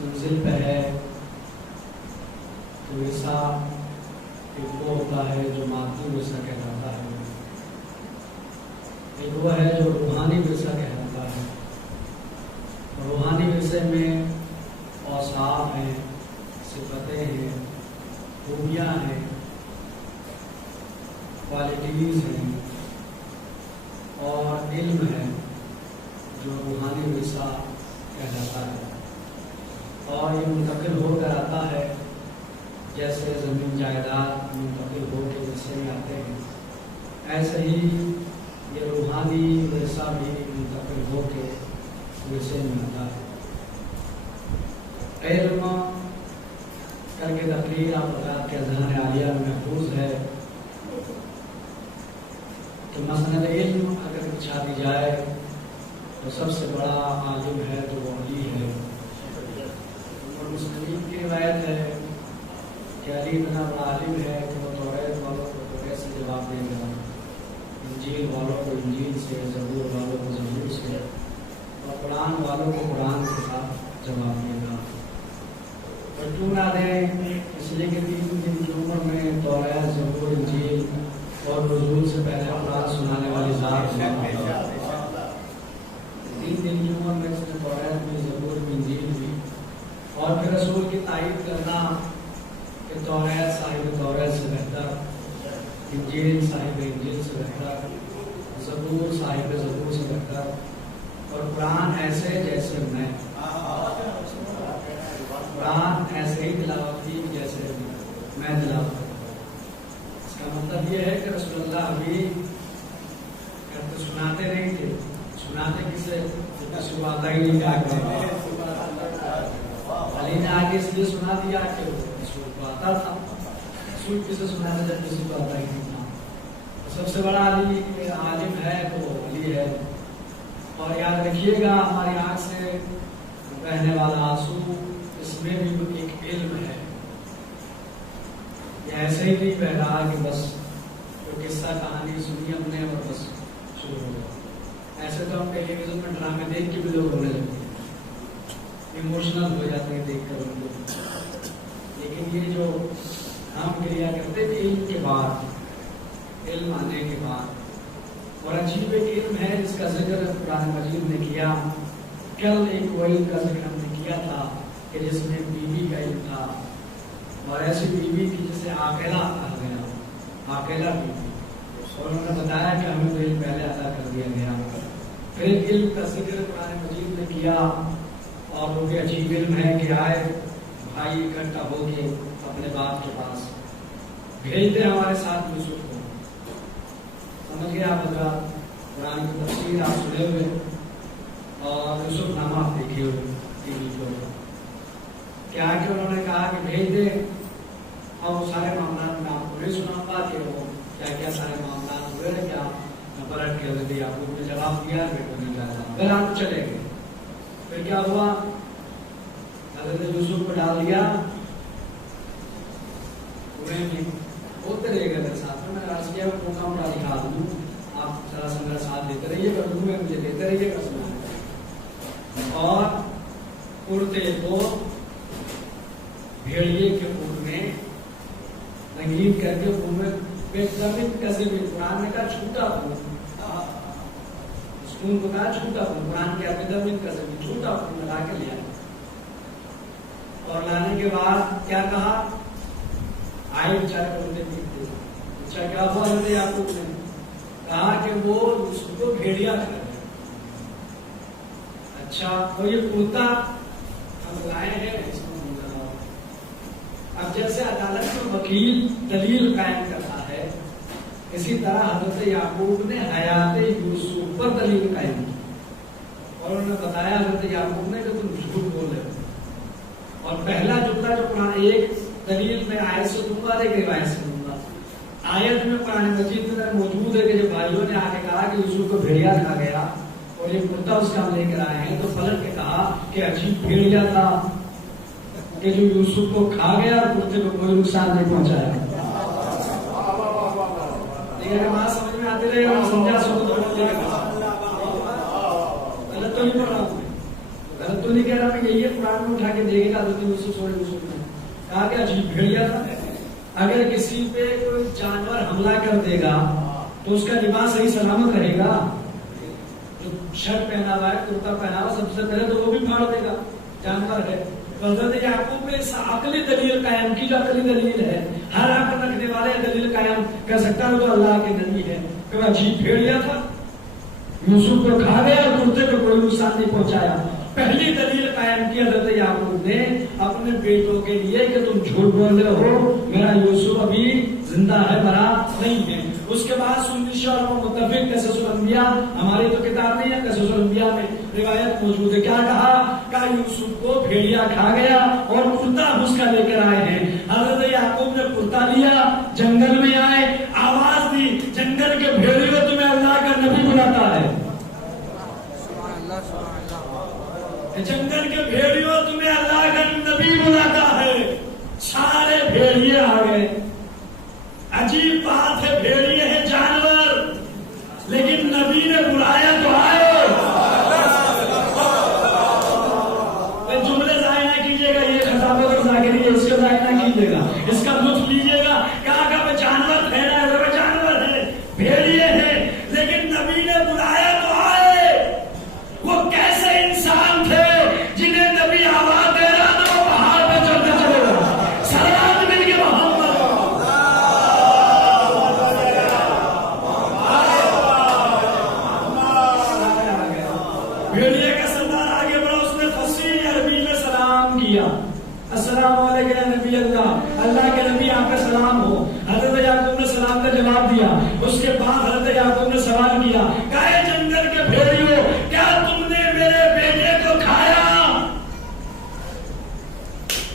मंजिल पे है तो विरसा एक वो होता है जो मातमी विरसा कहलाता है, एक वो है जो रूहानी विरसा कहलाता है। रूहानी विरसे में औसाफ हैं, सिफतें हैं, खूबियाँ हैं, क्वालिटीज़ हैं और इल्म है जो रूहानी विरसा कहलाता है। और ये मुंतकिल होकर आता है जैसे ज़मीन जायदाद मुंतकिल होकर विरसे में आते हैं, ऐसे ही ये रूहानी विरसा भी मुंतकिल होकर विरसे में आता है। इल्म करके तकरीर आप के अज़हान आलिया में महफूज है कि मसनद इल्म अगर पूछा दी जाए तो सबसे बड़ा आलिम है तो वो अली है। और मुस्लिम की रिवायत है कि अली इतना बड़ा आलिम है कि वो तौरात वालों को तौरात से जवाब देगा, इंजील वालों को इंजील से, ज़बूर वालों को ज़बूर से और कुरान वालों को कुरान के साथ जवाब देगा। और क्यों ना दें, इसलिए कि 3 दिन की उम्र में तौरात, ज़बूर, इंजील और नज़ूल से पहले कुरान सुनाने वाली ज़ात है। 3 दिन की उम्र में उसने तौरात भी, ज़बूर भी, इंजील भी, और फिर रसूल की तारीफ करना कि तौरात साहिब तौरात से बेहतर, इंजील साहिब इंजील से बेहतर, ज़बूर साहिब ज़बूर से बेहतर, और कुरान ऐसे जैसे मैं, कुरान ऐसे ही तिलावत की जैसे मैं तिलावत करता। इसका मतलब ये है कि रसूलुल्लाह अभी तो सुनाते नहीं थे, सुनाते किसे, किसी को आता ही नहीं आगे, अली ने आगे इसलिए सुना दिया कि रसूल को आता था। रसूल किसे सुनाते जब किसी को आता ही नहीं था। तो सबसे बड़ा अली आलिम है तो अली है। और याद रखिएगा, हमारी आँख से बहने वाला आंसू, इसमें भी एक इल्म है। ये ऐसे ही नहीं बह रहा कि बस तो किस्सा कहानी सुनी हमने और बस शुरू हो गया। ऐसे तो हम टेलीविजन में ड्रामे देख के भी लोग रोने लगते हैं, इमोशनल हो जाते हैं देख कर उनको। लेकिन ये जो हम क्रिया करते थे इल्म के बाद, इल्म आने के बाद, और अजीब एक इल्म है जिसका जिक्र कुरान मजीद ने किया। कल एक वो इल्म का जिक्र हमने किया था कि जिसमें बीवी का इल्म था, और ऐसी बीवी थी जिसे आकेला कहा गया, आकेला बीवी। और उन्होंने बताया कि हमें तो इल्म पहले अदा कर दिया गया। फिर इल्म का जिक्र कुरान मजीद ने किया, और वो भी अजीब इल्म है कि आए भाई इकट्ठा होके अपने बाप के पास भेजते हमारे साथ यूसुफ को। समझ गया आप अगर कुरान की तफसीर आप सुने हुए और यूसुफ नामा आप देखे हुए टीवी को, क्या कि उन्होंने कहा कि भेज दे, और वो सारे मामला में आपको नहीं सुनाऊंगा कि वो क्या क्या सारे मामला हुए हैं, क्या पलट के दिया आपको जवाब दिया, बेटो नहीं जाता, फिर आप चले गए। फिर क्या हुआ, हज़रत यूसुफ को डाल दिया कुएं में, बोलते रह गए मेरे साथ में। मैंने अर्ज किया मौका उठा दिखा दूँ, आप जरा सा मेरा साथ देते रहिएगा, मुझे देते रहिएगा सुना। और उड़ते को भेड़िए के ऊपर में रंगीन करके उनमें बेजमीन कैसे भी, कुरान ने कहा छूटा हूँ, उनको कहा छूटा हूँ, कुरान के बेजमीन कैसे भी छूटा हूँ लगा के लिया। और लाने के बाद क्या कहा, आए बेचारे बोलते पीटते, अच्छा क्या हुआ हजरत याकूब ने कहा कि वो उसको भेड़िया कर। अच्छा तो ये कुर्ता हम लाए हैं, अब जैसे अदालत में वकील दलील कायम करता है, इसी तरह हजरत याकूब ने हयात यूसुफ पर दलील कायम की। और उन्होंने बताया हजरत याकूब ने कि तुम झूठ बोल रहे हो। और पहला जुमला जो कुरान एक दलील में आयत से दूंगा, एक रिवायत से दूंगा। आयत में कुरान मजीद में मौजूद है कि जब भाइयों ने आके कहा कि यूसुफ को भेड़िया खा गया और ये कुर्ता उसका हम लेकर आए हैं, तो पलट के कहा कि अजीब भेड़िया था कि जो यूसुफ को खा गया और कुर्ते को कोई नुकसान नहीं पहुंचाया। बात समझ में आती रहेगा, समझा गलत तो नहीं पढ़ रहा हूँ, गलत तो तो नहीं कह रहा मैं यही है, कुरान में उठा के देखेगा हज़रत यूसुफ सूरह यूसुफ में कहा कि अजीब भेड़िया था। अगर किसी पे कोई जानवर हमला कर देगा तो उसका लिबास सही सलामत रहेगा। जो शर्ट पहना हुआ है, कुर्ता पहना हुआ, सबसे पहले तो वो भी फाड़ देगा, जानवर है। हज़रत याकूब ने इस अकली दलील कायम की, जो अकली दलील है, हर अकल रखने वाले दलील कायम कर सकता है, तो अल्लाह के नबी है। तो अजीब भेड़िया था, यूसुफ को खा गया और कुर्ते को कोई नुकसान नहीं पहुंचाया। पहली दलील कायम की हज़रत याकूब ने अपने बेटों के लिए कि तुम झूठ बोल रहे हो, मेरा यूसुफ अभी जिंदा है, मरा नहीं है। उसके बाद सुन्नी और मुतफिक क़ससुल अंबिया, हमारी तो किताब नहीं है, क़ससुल अंबिया में रिवायत मौजूद है। क्या कहा यूसुफ को भेड़िया खा गया और कुर्ता उसका लेकर आए हैं। हज़रत याकूब ने कुर्ता लिया, जंगल में आए, आवाज दी, जंगल के भेड़ियों तुम्हें अल्लाह का नबी बुलाता है, जंगल के भेड़ियों तुम्हें अल्लाह का नबी बुलाता है। सारे भेड़िए आ गए। अजीब बात है, भेड़िए है जानवर, लेकिन नबी ने बुलाया तो आए। जुमले जाय ना कीजिएगा, ये खताबों और जाकिर इसका जाय ना कीजिएगा, इसका लुत्फ लीजिएगा। क्या जानवर ठहरा है, वो जानवर है, भेड़िए है, लेकिन नबी ने बुलाया तो आए। वो कैसे इंसान थे जिन्हें नबी आवाज दे रहा था, वो पहाड़ पे चढ़ते चले गए। सलाम मिल के मोहम्मद, भेड़िए का सरदार आगे बढ़ा, उसने फसीह अरबी में सलाम किया, अस्सलाम वालेकुम या नबी अल्लाह, अल्लाह के नबी आपका सलाम हो। हज़रत याकूब ने सलाम का जवाब दिया। उसके बाद हज़रत याकूब ने सवाल किया, काहे जंगल के भेड़ियों, क्या तुमने मेरे बेटे को खाया?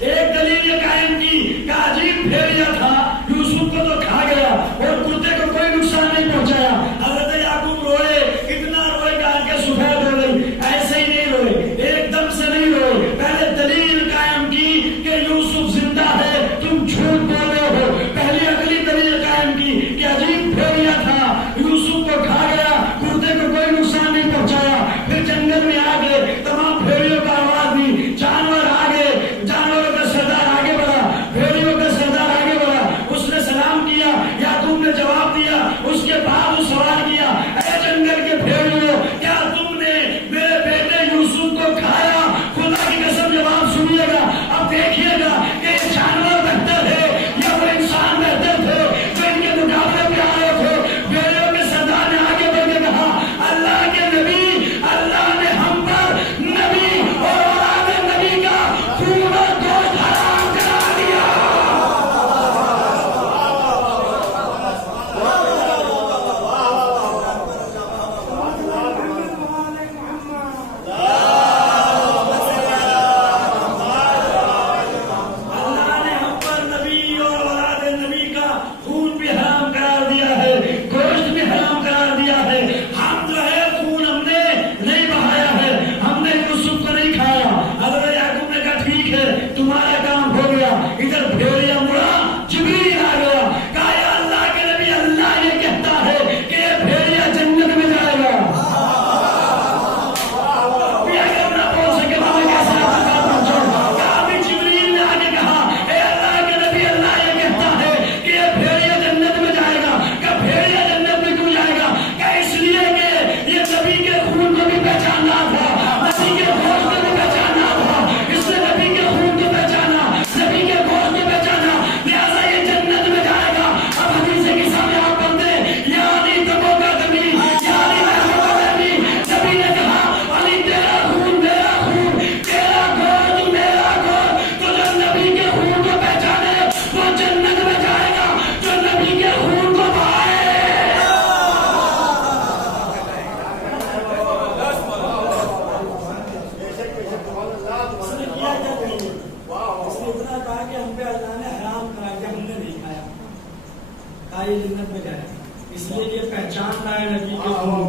एक दलील ये कायम की, अजीब भेड़िया था, यूसुफ को तो खा गया और कुत्ते को कोई नुकसान नहीं पहुंचाया। हज़रत याकूब रोए, कितना रोए, गाल के सफेद हो गई। ऐसे ही नहीं रोए, एकदम से नहीं रोए, पहले दलील कायम की कि यूसुफ जिंदा है, तुम झूठ बोल रहे हो। पहली अगली दलील कायम की कि अजीब भेड़िया था, यूसुफ को खा गया, कुत्ते को कोई नुकसान नहीं पहुंचाया। फिर जंगल में आ गए, तमाम भेड़ियों को आवाज दी, जानवर आ गए, जानवरों का सरदार आगे बढ़ा, भेड़ियों का सरदार आगे बढ़ा, उसने सलाम किया, याकूब ने जवाब दिया। उसके बाद वो सवाल किया, ऐ जंगल के भेड़ियों, क्या तुमने मेरे बेटे यूसुफ को खाया? खुदा की कसम जवाब सुनिएगा, अब देखिएगा कि जानवर बेहतर है या वो इंसान बेहतर थे जो इनके मुकाबले में आए थे। भेड़ियों के सरदार ने आगे बढ़ के कहा, अल्लाह के नबी, अल्लाह ने हम पर नबी और औलाद नबी का खून और गोश्त हराम करा दिया। अल्लाह ने हम पर नबी और औलाद नबी का खून भी हराम करार दिया है, गोश्त भी हराम करार दिया है। हम जो है खून हमने नहीं बहाया है, हमने यूसुफ को नहीं खाया। हज़रत याकूब ने कहा ठीक है, तुम्हारा काम हो गया। इधर भेड़िया मुड़ा, जिब्रील आ गया, कहा या अल्लाह के नबी, अल्लाह ये कहता है कि ये भेड़िया जन्नत में जाएगा। अगर ना बोल सके तो मैं कैसे आपका पहुंचा? अभी जिब्रील ने आगे कहा, ए अल्लाह के नबी, अल्लाह ये कहता है कि ये भेड़िया जन्नत में जाएगा। क्या भेड़िया जन्नत में क्यों जाएगा? क्या इसलिए कि ये नबी के खून को भी पहचानना था, नबी के गोश्त को भी पहचानना था, इसने नबी के खून को पहचाना, नबी के गोश्त को पहचाना, लिहाजा ये जन्नत में जाएगा। अब हदीस के सामने आप पढ़ते यानी तबो का नबी, यानी रहमत का नबी, नबी ने कहा अली तेरा खून मेरा खून, तेरा गोश्त मेरा गोश्त, तो जो नबी के खून को पहचाने वो जन्नत में जाएगा, जो नबी के खून को बहाए। उसने किया क्या करेंगे? उसने इतना कहा कि हम पे अल्लाह ने हराम करा दिया, हमने नहीं खाया, कहा ये जन्नत में जाएगा। इसलिए ये पहचान रहा है नबी के खून,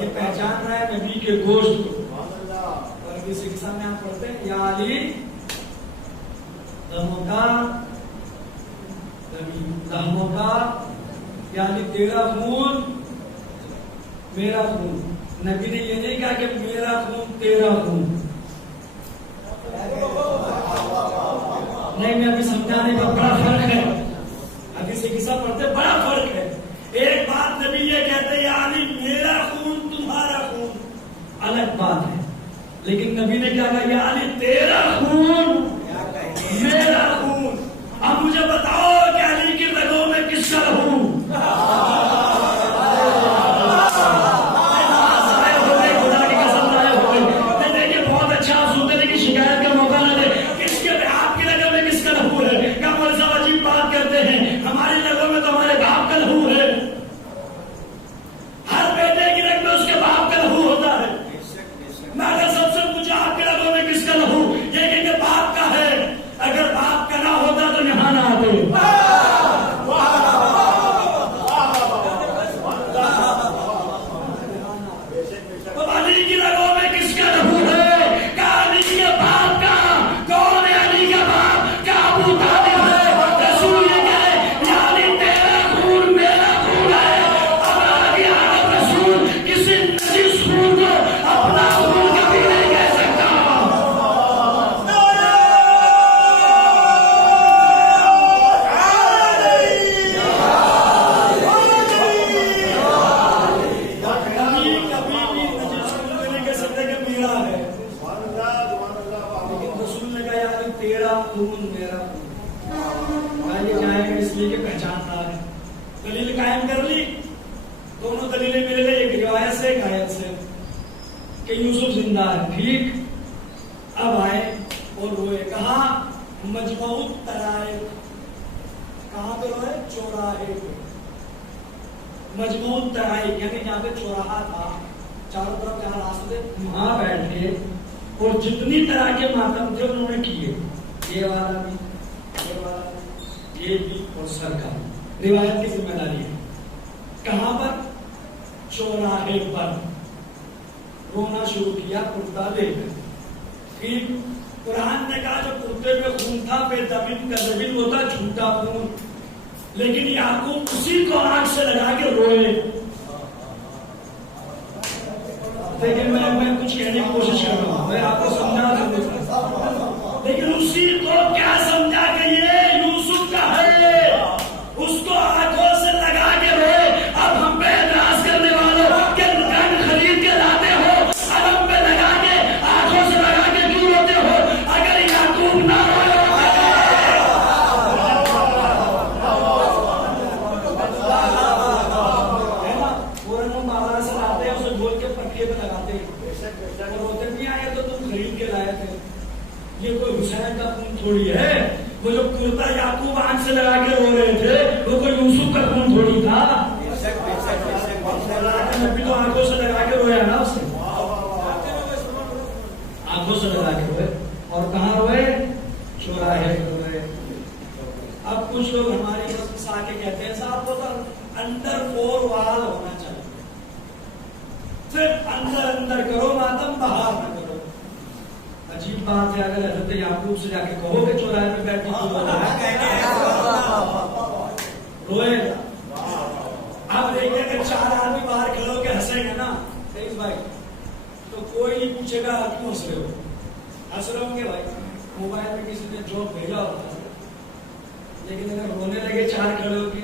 ये पहचान रहा है नबी के गोश्त को। और किसी के सामने आप पढ़ते हैं या अली दमोका दमोका, यानी तेरा खून मेरा खून। नबी ने ये नहीं कहा कि मेरा खून तेरा खून, नहीं, मैं अभी समझाने का बड़ा फर्क है, अभी से किस्सा पढ़ते बड़ा फर्क है। एक बात नबी ये कहते हैं अली मेरा खून तुम्हारा खून, अलग बात है। लेकिन नबी ने क्या कहा, अली तेरा खून मेरा खून। अब मुझे बताओ कि अली की रगों में किसका लहू? देखिए बहुत अच्छा, आप सुनने की शिकायत का मौका न दे। किसके आपकी रगों में किसका लहू है? क्या मौलवी साहब अजीब बात करते हैं, हमारी रगों में तो हमारे बाप का लहू है। हर बेटे की रग में उसके बाप का लहू होता है। मैं अगर सबसे पूछा आपके रगों में किसका लहू, ये कहेंगे बाप का है। अगर बाप का ना होता तो यहाँ ना आते। अली की रगों में किसका लहू है? क्या अली के बाप का? कौन है अली का बाप? क्या अबू तालिब है? रसूल ये कहे अली तेरा खून मेरा खून है। अब आगे रसूल किसी नजीस खून को अपना खून कभी नहीं कह सकता। तेरा खून मेरा खून, ये जाएगा इसलिए कि पहचानदार है। दलील कायम कर ली, दोनों दलीलें मिल गई, एक रिवायत से एक आयत से कि यूसुफ जिंदा है। ठीक, अब आए और रोए। कहा मजमऊत तराए, कहां पे रोए? चौराहे पे। मजमऊत तराए यानी जहां पे चौराहा था, चारों तरफ जहां रास्ते, वहां बैठ के और जितनी तरह के मातम थे उन्होंने किए, ये वाला भी, ये वाला भी, ये भी और सर का। रिवायत की जिम्मेदारी है। कहां पर? चौराहे पर रोना शुरू किया कुर्ता लेकर। फिर कुरान ने कहा जो कुर्ते में खून था बेदबिन का दबिन होता झूठा खून, लेकिन याकूब उसी को आंख से लगा के रोए। लेकिन मैं कुछ कहने की कोशिश कर रहा हूं, मैं आपको समझा दूंगा, लेकिन उसी को क्या समझा के ये यूसुफ का है, उसको आंखों से लगा के रोए। अब हम पे एतराज करने वालों के गन खरीद के लाते हो, अब हम पे लगा के आंखों से लगा के क्यों रोते हो? अगर याकूब ना रोए ये कोई हुसैन का खून थोड़ी है। वो जो कुर्ता याकूब आंख से लगा के रो रहे थे वो कोई यूसुफ का खून थोड़ी था। नबी तो आंखों से लगा के रोया ना, उसे आंखों से लगा के रोए। और कहाँ रोए? चौराहे रोए। अब कुछ लोग हमारी बस आके कहते हैं साहब वो तो अंदर 4 वाल होना चाहिए, सिर्फ अंदर अंदर करो मातम, बाहर न करो। अजीब बात है, अगर हजरत याकूब से जाके कहो कि चौराहे पे बैठ के रोए। अब देखिए अगर 4 आदमी बाहर खड़े होकर हंसेंगे ना तेज भाई, तो कोई नहीं पूछेगा क्यों हंस रहे हो। हंस रहे होंगे भाई, मोबाइल में किसी ने जॉब भेजा होता है, लेकिन अगर रोने लगे 4 खड़े होके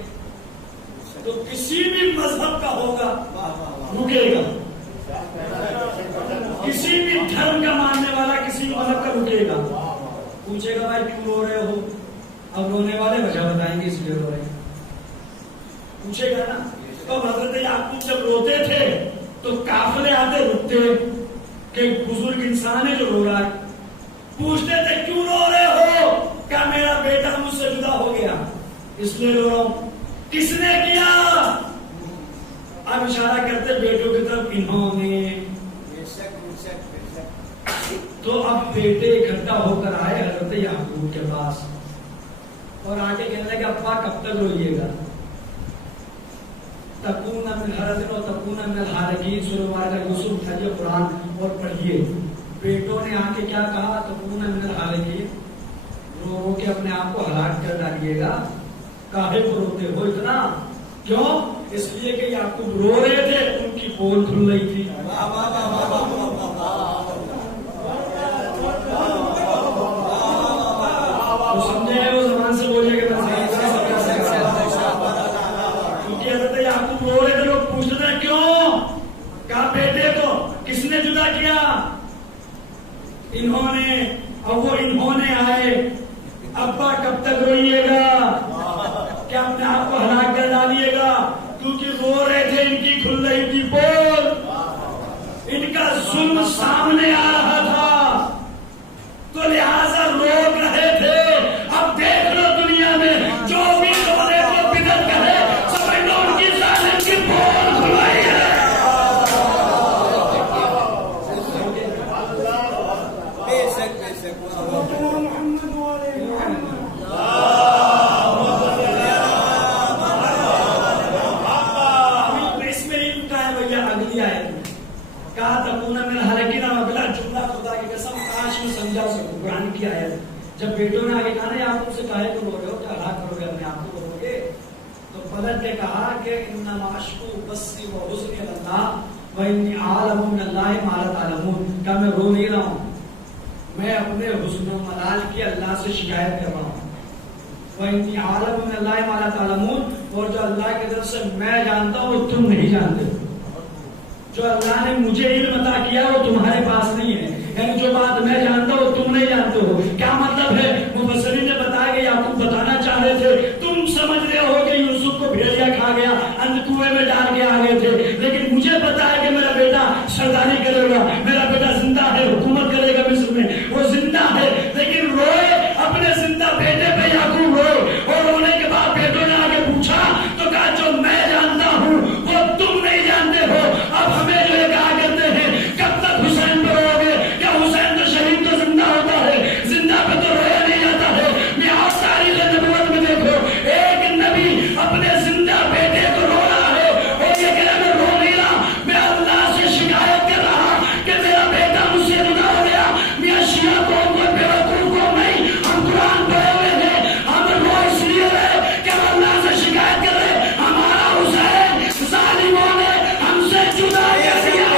तो किसी भी मजहब का होगा रुकेगा, किसी भी धर्म का मानने वाला किसी मजहब का रुकेगा, पूछेगा भाई क्यों रो रहे हो। अब रोने वाले वजह बताएंगे इसलिए रो रहे हैं, पूछेगा ना। तो हजरत याकूब जब रोते थे तो काफिले आते रुकते कि बुजुर्ग इंसान है जो रो रहा है, पूछते थे क्यों रो रहे हो? क्या मेरा बेटा मुझसे जुदा हो गया इसलिए रो रहा हूं। किसने किया? अब इशारा करते बेटों की तरफ, इन्होंने। तो अब बेटे इकट्ठा होकर आए हजरत याकूब के पास और आके कहने लगे अब्बा कब तक रोइएगा? तकून मिन हरदिन और तकून मिन हारिकीन सूरह का यूसुफ उठाइए कुरान और पढ़िए। बेटों ने आके क्या कहा? तकून मिन हारिकीन, रो रो के अपने आप को हलाक कर डालिएगा। काहे को रोते हो इतना? क्यों? इसलिए कि याकूब रो रहे थे, उनकी पोल खुल रही थी। तो समझे याकूब रो रहे थे, लोग पूछ रहे क्यों? कहा बेटे को किसने जुदा किया? इन्होंने। अब वो इन्होंने आए, अब्बा कब तक रोइएगा? क्या अपने आप को हलाक कर डालिएगा? क्योंकि रो रहे थे, इनकी खुल रही थी पोल, इनका जुल्म सामने आ रहा था, तो लिहाजा रोक रहे थे। अब देख लो दुनिया में जो भी रो रहे थे बिदत करे, समझ लो उनकी जालिम की पोल खुलाई है। कहा तकूना मेरा हालांकि ना अगला जुमला खुदा की कसम काश में समझा सकूं, कुरान की आयत। जब बेटों ने आगे कहा ना आप मुझसे काहे को रो रहे हो, क्या हलाक करोगे अपने आप को, रोगे? तो फलक ने कहा कि इन्ना माशकू बस्सी व हुस्नी अल्लाह व इन्नी आलमु मिनल्लाहि मा ला तालमून। क्या मैं रो नहीं रहा हूँ, मैं अपने हुस्न व मलाल की अल्लाह से शिकायत कर रहा हूँ। व इन्नी आलमु मिनल्लाहि मा ला तालमून, और जो अल्लाह की तरफ से मैं जानता हूँ वो तुम नहीं जानते हो। जो अल्लाह ने मुझे इल्म अता किया वो तुम्हारे पास नहीं है, यानी जो बात मैं जानता हूँ तुम नहीं जानते हो। क्या मतलब है? मुफस्सिरीन ने बताया कि याकूब बताना चाह रहे थे, तुम समझ रहे हो कि यूसुफ को भेड़िया खा गया, अंध कुएं में डाल के आ गए थे, लेकिन मुझे पता है कि मेरा बेटा सरदारी करेगा, मेरा बेटा जिंदा है, हुकूमत करेगा मिस्र में, वो जिंदा है। लेकिन रोए अपने जिंदा बेटे पे याकूब रोए, और रोने के बाद बेटों ने आगे पूछा तो कहा जो मैं जानता हूँ वो तुम नहीं जानते हो। अब हमें जो ये कहा करते हैं कब तक हुसैन पे रोगे? क्या हुसैन तो शहीद तो जिंदा होता है, जिंदा पे तो रोया नहीं जाता है। मैं और तारीख नबूवत में देखो, एक नबी अपने जिंदा बेटे को रो रहा है और ये कह रहा मैं रो नहीं रहा, मैं अल्लाह से शिकायत कर रहा कि मेरा बेटा मुझसे जुदा हो गया। मैं शिया को बेवकूफ को नहीं, हम कुरान पढ़े हुए हैं, हम रो इसलिए रहे कि हम अल्लाह से शिकायत कर रहे हमारा हुसैन जालिमों ने हमसे जुदा कर दिया।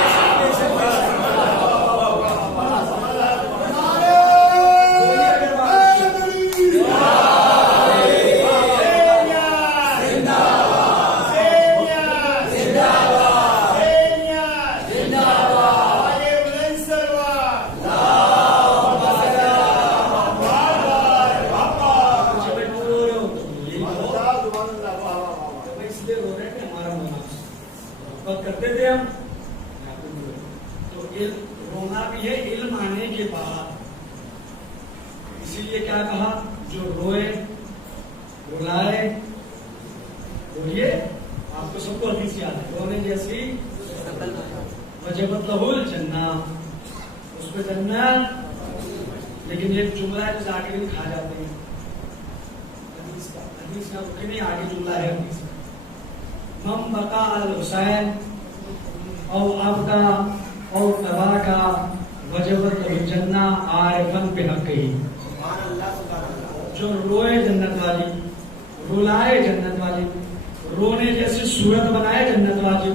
इसलिए रो रहे थे, हमारा मोहब्बत करते थे हम, तो रोना भी है इल्म आने के बाद। इसीलिए क्या कहा, जो रोए रुलाए, बोलिए आपको सबको हदीस याद है, रोने जैसी वजबत लहुल जन्ना, उस पर जन्नत। लेकिन ये जुमला है जो आगे भी खा जाते हैं, हदीस का रुके नहीं, आगे जुमला है हदीस का, मम बका अल हुसैन और अबका और तबा का वजबत जन्ना आरिफन पे हक ही। जो रोए जन्नत वाली, रुलाए जन्नत वाली, रोने जैसी सूरत बनाए जन्नत वाली।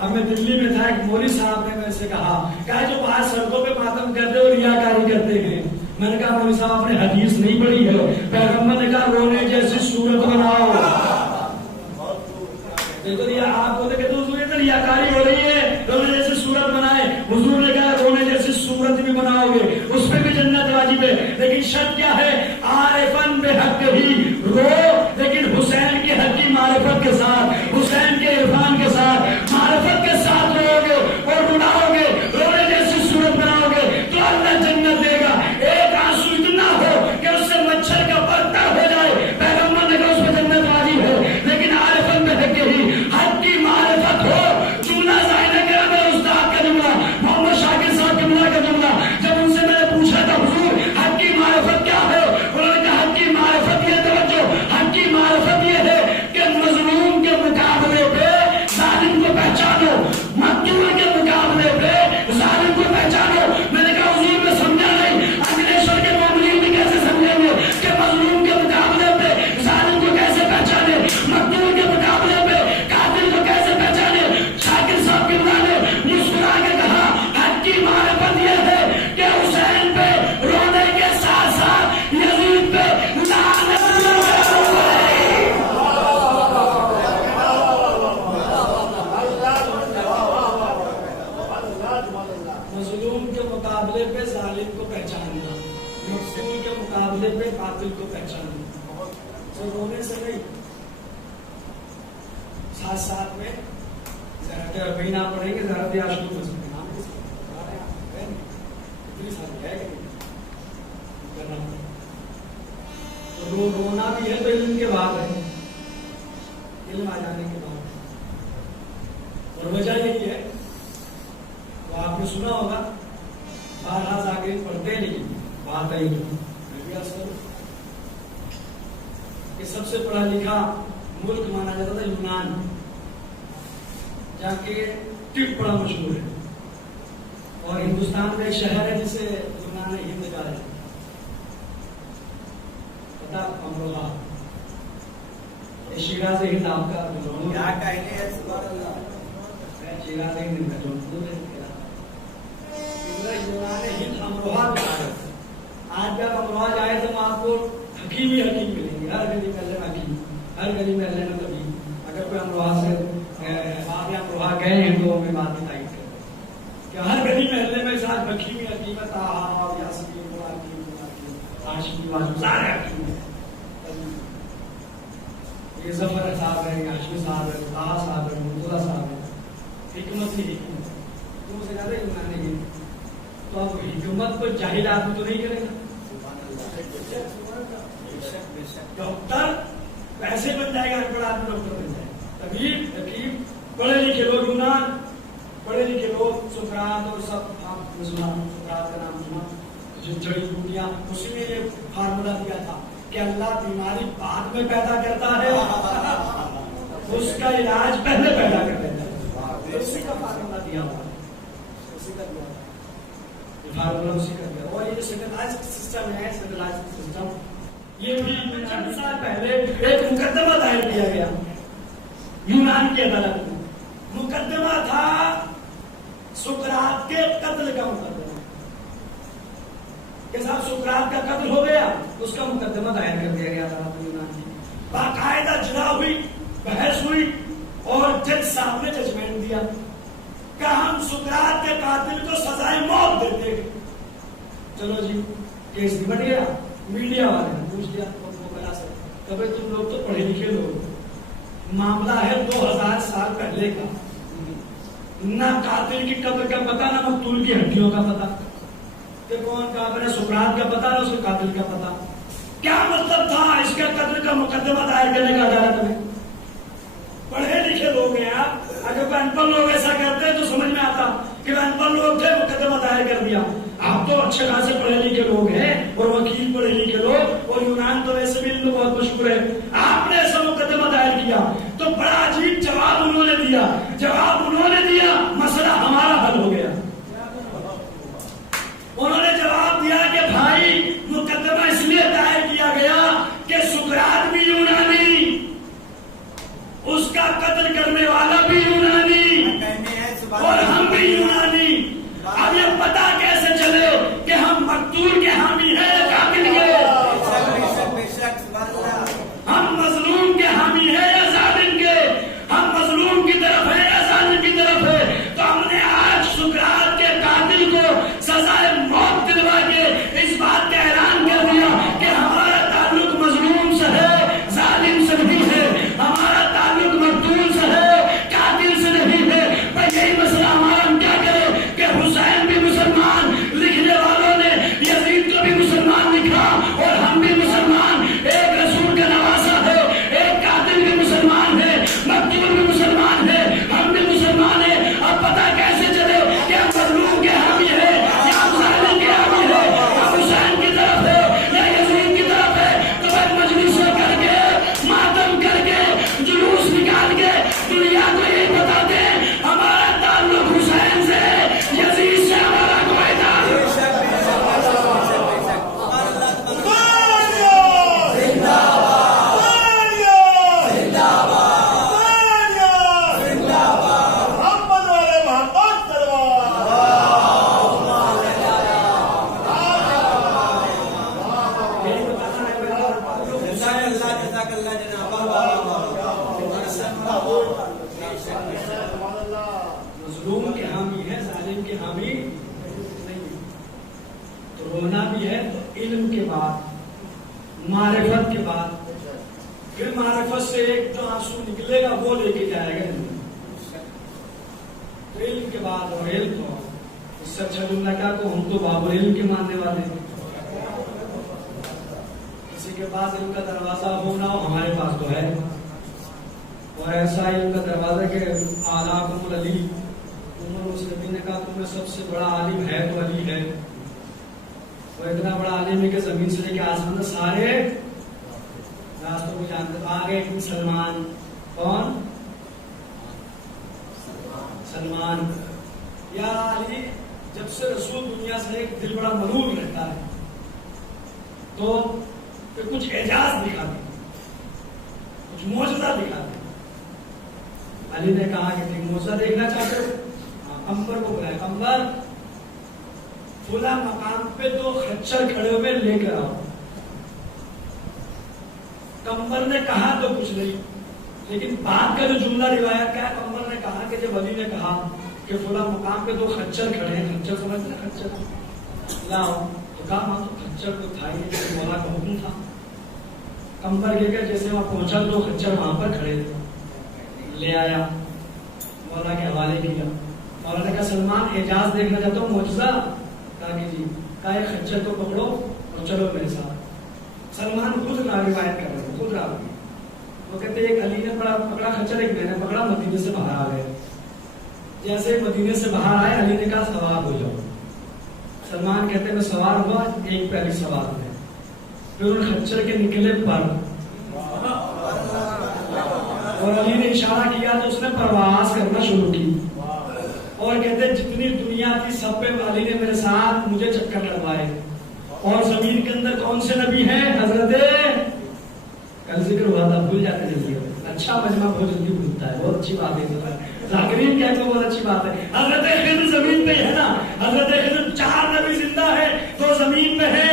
अब मैं दिल्ली में था, एक मौलवी साहब ने मेरे से कहा जो बाहर सड़कों पे मातम करते और रियाकारी करते हैं। मैंने कहा मौलवी साहब आपने हदीस नहीं पढ़ी है, पैगंबर ने कहा रोने जैसी सूरत बनाओ। देखो ये आप बोलते कि तो रियाकारी हो रही है, रोने जैसी सूरत बनाए, हुजूर ने कहा रोने जैसी सूरत भी बनाओगे उस पर भी जन्नत वाजिब है। लेकिन शर्त क्या है, आरिफन बेहक ही रो, लेकिन हुसैन के हक की मारिफत के साथ, हुसैन के इरफान के साथ, मारिफत के साथ रोगे और रुलाओगे, रोने जैसी सूरत बनाओगे तो अल्लाह जन्नत देगा। एक आंसू इतना हो कि उससे मच्छर का बर्तर हो जाए, पैगंबर ने कहा उस पर जन्नत वाजिब है। लेकिन आरिफन बेहक ही हक की मारिफत हो, जुमला जाहिर है कि मेरे उस्ताद का जुमला, मोहम्मद शाकिर साहब जुमला का जुमला, जब उनसे मैंने पूछा था हुजूर हक की मारिफत क्या है, उन्होंने कहा हक की मारिफत ये तो मुकाबले पे कातिल को पहचानना, तो रोने से नहीं, साथ साथ में ज़रात अरबईन आप पढ़ेंगे, ज़रात आशूर में इतनी सारी है करना। तो रोना भी है तो इल्म के बाद है, इल्म आ जाने के बाद। और वजह यही है, तो आपने सुना होगा, बारह आगे पढ़ते नहीं, बात आई कि सबसे पढ़ा लिखा मुल्क माना जाता था यूनान, जाके टिप बड़ा मशहूर है, और हिंदुस्तान में एक शहर है जिसे यूनान हिंद कहा है, पता अमरोहा, शिराज हिंद आपका क्या कहेंगे, शिराज हिंद का जौनपुर हिंद अमरोहा कहा है। आज जब अमरोहा जाए तो आपको हकीम ही हकीम मिलेंगे, हर गली में अल्लाह हकीम, हर गली में अल्लाह कभी। अगर कोई अमरोहा से आप या अमरोहा गए हैं तो हमें बात बताई कि हर गली में अल्लाह में साथ हकीम ही हकीम है, ताहा यासीन आशिकी वाजू सारे हकीम हैं। ये जफर साहब है, हाशमी साहब है, ताहा साहब है, मुर्तजा साहब है, हिकमत ही हिकमत, तुम से ज्यादा यूनानी है। तो अब हिकमत को जाहिल आदमी तो नहीं करेगा। डॉक्टर वैसे बन जाएगा, अनपढ़ आदमी डॉक्टर बन जाएगा, तबीब हकीम, पढ़े लिखे लोग यूनान, पढ़े लिखे लोग सुकरात और सब आपने सुना, सुकरात का नाम सुना, जो जड़ी बूटियां, उसी में ये फार्मूला दिया था कि अल्लाह बीमारी बाद में पैदा करता है, उसका इलाज पहले पैदा कर देता है, उसी का फार्मूला दिया हुआ, उसी का दिया फार्मूला उसी का दिया। और ये जो सेंट्रलाइज्ड सिस्टम है, सेंट्रलाइज्ड सिस्टम, ये भी 50 साल पहले एक मुकदमा दायर किया गया यूनान की अदालत में। मुकदमा था सुकरात के कत्ल का मुकदमा, के साथ सुकरात का कत्ल हो गया, उसका मुकदमा दायर कर दिया गया था यूनान की। बाकायदा जरा हुई, बहस हुई, और जज साहब ने जजमेंट दिया कि हम सुकरात के कातिल को सजाए मौत देते हैं। चलो जी, केस निपट गया। मीडिया वाले ने पूछ दिया कभी तुम लोग तो पढ़े लिखे लोग, मामला है 2000 साल पहले का, ना कातिल की कब्र का पता, ना मकतूल की हड्डियों का पता, कि कौन कातिल है, सुकरात का पता, ना उसके कातिल का पता। क्या मतलब था इसका कत्ल का मुकदमा दायर करने का अदालत में? पढ़े लिखे लोग हैं आप, अगर कोई अनपढ़ लोग ऐसा करते हैं तो समझ में आता कि अनपढ़ लोग थे, मुकदमा दायर कर दिया। आप तो अच्छे खासे पढ़े लिखे लोग हैं, और वकील पढ़े लिखे लोग, और यूनान तो वैसे भी इनको बहुत मशहूर है। आपने ऐसा मुकदमा दायर किया तो बड़ा अजीब जवाब उन्होंने दिया। जवाब उन्होंने दिया, मसला हमारा हल हो गया। उन्होंने जवाब दिया कि भाई मुकदमा इसलिए दायर किया गया कि सुकरात भी यूनानी, उसका कत्ल करने वाला भी यूनानी, और हम भी यूनानी। अब ये पता कैसे चले कि हम मकतूल के हामी हैं या कातिल के? हम मजलूम के हामी हैं या जालिम के? हम मजलूम की तरफ है या जालिम की तरफ है? तो हमने आज सुकरात के कातिल को सजाए मौत दिलवा के इस बात का ऐलान कर दिया कि हमारा ताल्लुक मजलूम से है, जालिम से नहीं है, हमारा ताल्लुक मकतूल से है, कातिल से नहीं है। पर यही मसला हमारा, हम क्या करें कि हुसैन भी मुसलमान, लिखने वालों ने यजीद को भी मुसलमान लिखा, और हम भी मुसलमान, एक रसूल का नवासा है, एक कातिल भी मुसलमान है, मकतूल भी मुसलमान है, हम भी मुसलमान है। अब पता कैसे चले कि हम मजलूम के हामी है या हम जालिम के हामी है, हम हुसैन की तरफ है या यजीद की तरफ है? तो एक मजलिस करके, मातम करके, जुलूस निकाल के दुनिया को यही बता दे हमारा ताल्लुक हुसैन से, यजीद से हमारा कोई ताल्लुक। मजलूम के हामी है, जालिम के हामी नहीं। तो रोना भी है तो इल्म के बाद, मारिफत के बाद फिर मारिफत से एक जो आंसू निकलेगा वो लेके जाएगा इल्म के बाद। और इल्म तो इससे अच्छा जुमला क्या को, हम तो बाबुल इल्म के मानने वाले हैं। किसी के पास इल्म का दरवाजा हो ना हो, हमारे पास तो है। और ऐसा इल्म का दरवाजा के आलाकुमुल अली, उमर मुस्लिमीन ने कहा तुम्हें सबसे बड़ा आलिम है तो अली है। और इतना बड़ा आलिम है कि जमीन से लेके आसमान तक सारे रास्तों को जानते। आगे एक सलमान, कौन? सलमान। या अली, जब से रसूल दुनिया से एक दिल बड़ा मरूर रहता है तो फिर कुछ एजाज दिखाते, कुछ मौजूदा दिखाते। अली ने कहा कि तुम मौजूदा देखना चाहते हो? अंबर को बुलाया, अंबर फुला मकाम पे दो खच्चर खड़े हुए लेकर आओ। कंबर ने कहा तो कुछ नहीं, लेकिन बाद का जो जुमला रिवायत का है, कंबर ने कहा कि जब अली ने कहा कि फुला मकाम पे दो खच्चर खड़े हैं, खच्चर समझते हैं, खच्चर लाओ, तो कहा हाँ तो खच्चर तो था ही, मौला का हुक्म था। कंबर लेकर जैसे वहां पहुंचा दो खच्चर वहां पर खड़े ले आया, मौला के हवाले किया। मौला ने कहा सलमान एजाज देखना चाहता हूँ, मौजूदा? कहा कि जी। कहा एक खच्चर को पकड़ो और चलो मेरे साथ। सलमान खुद रिवायत कर रहे, खुद रावी। वो कहते एक अली ने पकड़ा खच्चर, एक मैंने पकड़ा, मदीने से बाहर आ गए। जैसे मदीने से बाहर आए, अली ने कहा सवार हो जाओ। सलमान कहते मैं सवार हुआ, एक पे अली सवार हुए। फिर उन खच्चर के निकले पर, और अली ने इशारा किया तो उसने परवाज करना शुरू की। और कहते जितनी दुनिया थी सब पे अली ने मेरे साथ मुझे चक्कर लगवाए। और जमीन के अंदर कौन से नबी हैं? हजरत, कल जिक्र हुआ था, भूल जाते जल्दी। अच्छा मजमा बहुत जल्दी भूलता है, बहुत अच्छी बात है। जाकिरीन कहते हैं बहुत अच्छी बात है। हजरत खिद्र जमीन पे है ना, हजरत खिद्र 4 नबी जिंदा है, 2 जमीन पे है,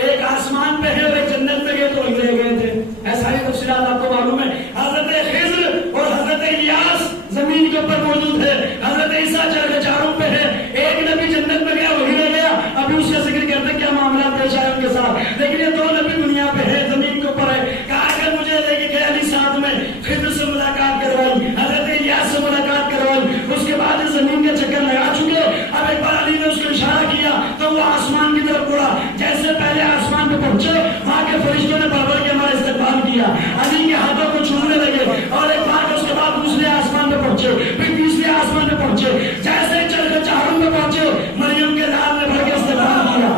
एक आसमान पे है और एक जन्नत में गए तो ले गए थे। ऐसा ही तफसीलात आपको मालूम है। हजरत खिद्र और हजरत इलियास जमीन के ऊपर मौजूद है, हजरत ईसा चारों पे है, एक नबी जन्नत में गया वही रह गया। अभी उसका जिक्र करते क्या मामला पेश आया उनके साथ, लेकिन ये 2 नबी दुनिया पे है, जमीन के ऊपर है। कहा अगर मुझे लेके गए अली साथ में, खिद्र से मुलाकात करवाई, हजरत इलियास से मुलाकात करवाई, उसके बाद जमीन के चक्कर लगा चुके। अब एक बार अली ने उसको इशारा किया तो वो आसमान की तरफ मुड़ा। जैसे पहले आसमान पे पहुंचे, वहां के फरिश्तों ने बरबर के हमारा इस्तेमाल किया, अली के हाथों को छूने लगे। और एक बार उसके बाद दूसरे आसमान पे पहुंचे, फिर तीसरे आसमान पे पहुंचे। जैसे चल के 4 पे पहुंचे, मरियम के लाल ने भर के इस्तेमाल किया,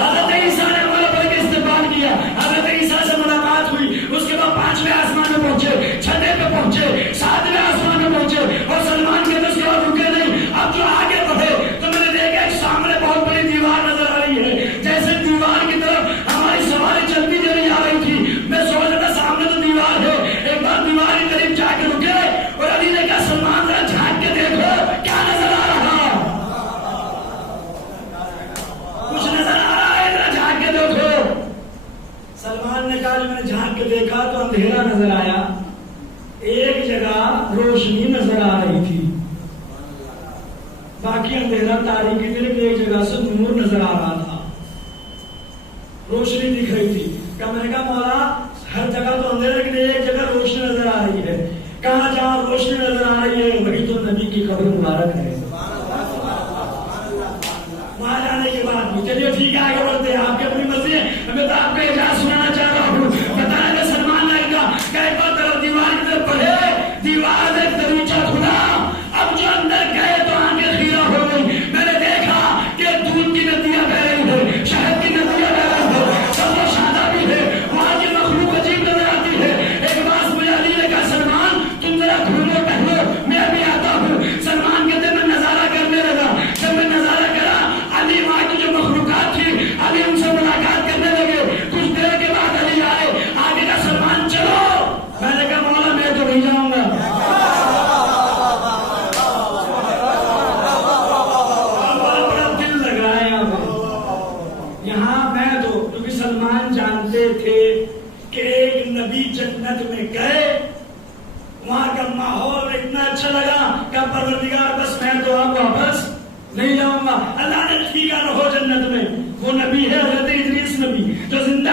हजरत ईसा ने भर के इस्तेमाल किया। हजरत ईसा से मुलाकात हुई, उसके बाद 5वें आसमान पे पहुंचे, 6वें पे पहुंचे, 7वें आसमान पे पहुंचे। और सलमान के तो उसके बाद रुके नहीं, अब जो आगे बढ़े तो मैंने देखा एक सामने बहुत बड़ी दीवार नजर आ रही है। जैसे दीवार की तरफ हमारी सवारी चलती चली आ रही थी, मैं सोच रहा था सामने तो दीवार है। एक बार दीवार के करीब जाके रुके और अली ने कहा सलमान जरा झांक के देखो क्या नजर आ रहा, कुछ नजर आ रहा है, जरा झांक के देखो। सलमान ने कहा जब मैंने झांक के देखा तो अंधेरा नजर आया, एक जगह रोशनी नजर आ रही थी, बाकी अंधेरा तारीखी थी, लेकिन एक जगह से नूर नजर आ रहा था, रोशनी दिख रही थी। क्या मैंने कहा मौला हर जगह तो अंधेरा, लेकिन एक जगह रोशनी नजर आ रही है। कहा जहां रोशनी नजर आ रही है वही तो नबी की कब्र मुबारक है। वहां जाने के बाद चलिए ठीक है आगे बढ़ते हैं, आपकी अपनी मर्जी है, मैं तो आपका इजाज़त सुनाना चाह रहा हूँ। बताया सलमान ने कहा एक बार तरफ दीवार की तरफ पढ़े, दीवार एक दरीचा खुला, अब जो अंदर गए तो आंखें खीरा हो गई। मैंने देखा कि दूध की नदियां बह रही है, शहद की नदियां बह रही है, सब वो शादा भी है, वहां की मखलूक अजीब नजर आती है। एक बार मुझे अली ने कहा सलमान तुम जरा घूमो टहलो, मैं भी आता हूँ। सलमान कहते मैं नजारा करने लगा। जब मैं नजारा करा, अली वहां की जो मखलूकात थी, अली उनसे मुलाकात करने लगे। कुछ देर के बाद अली आए, आगे का सलमान चलो। मैंने कहा मौला मैं तो नहीं जाऊंगा, बड़ा दिल लगा है यहाँ मैं तो, क्योंकि सलमान जानते थे कि एक नबी जन्नत में गए, वहां का माहौल इतना अच्छा लगा कि परवरदिगार बस मैं तो अब वापस नहीं जाऊंगा। अल्लाह ने ठीक है रहो जन्नत में। वो नबी है हजरत इदरीस नबी जो जिंदा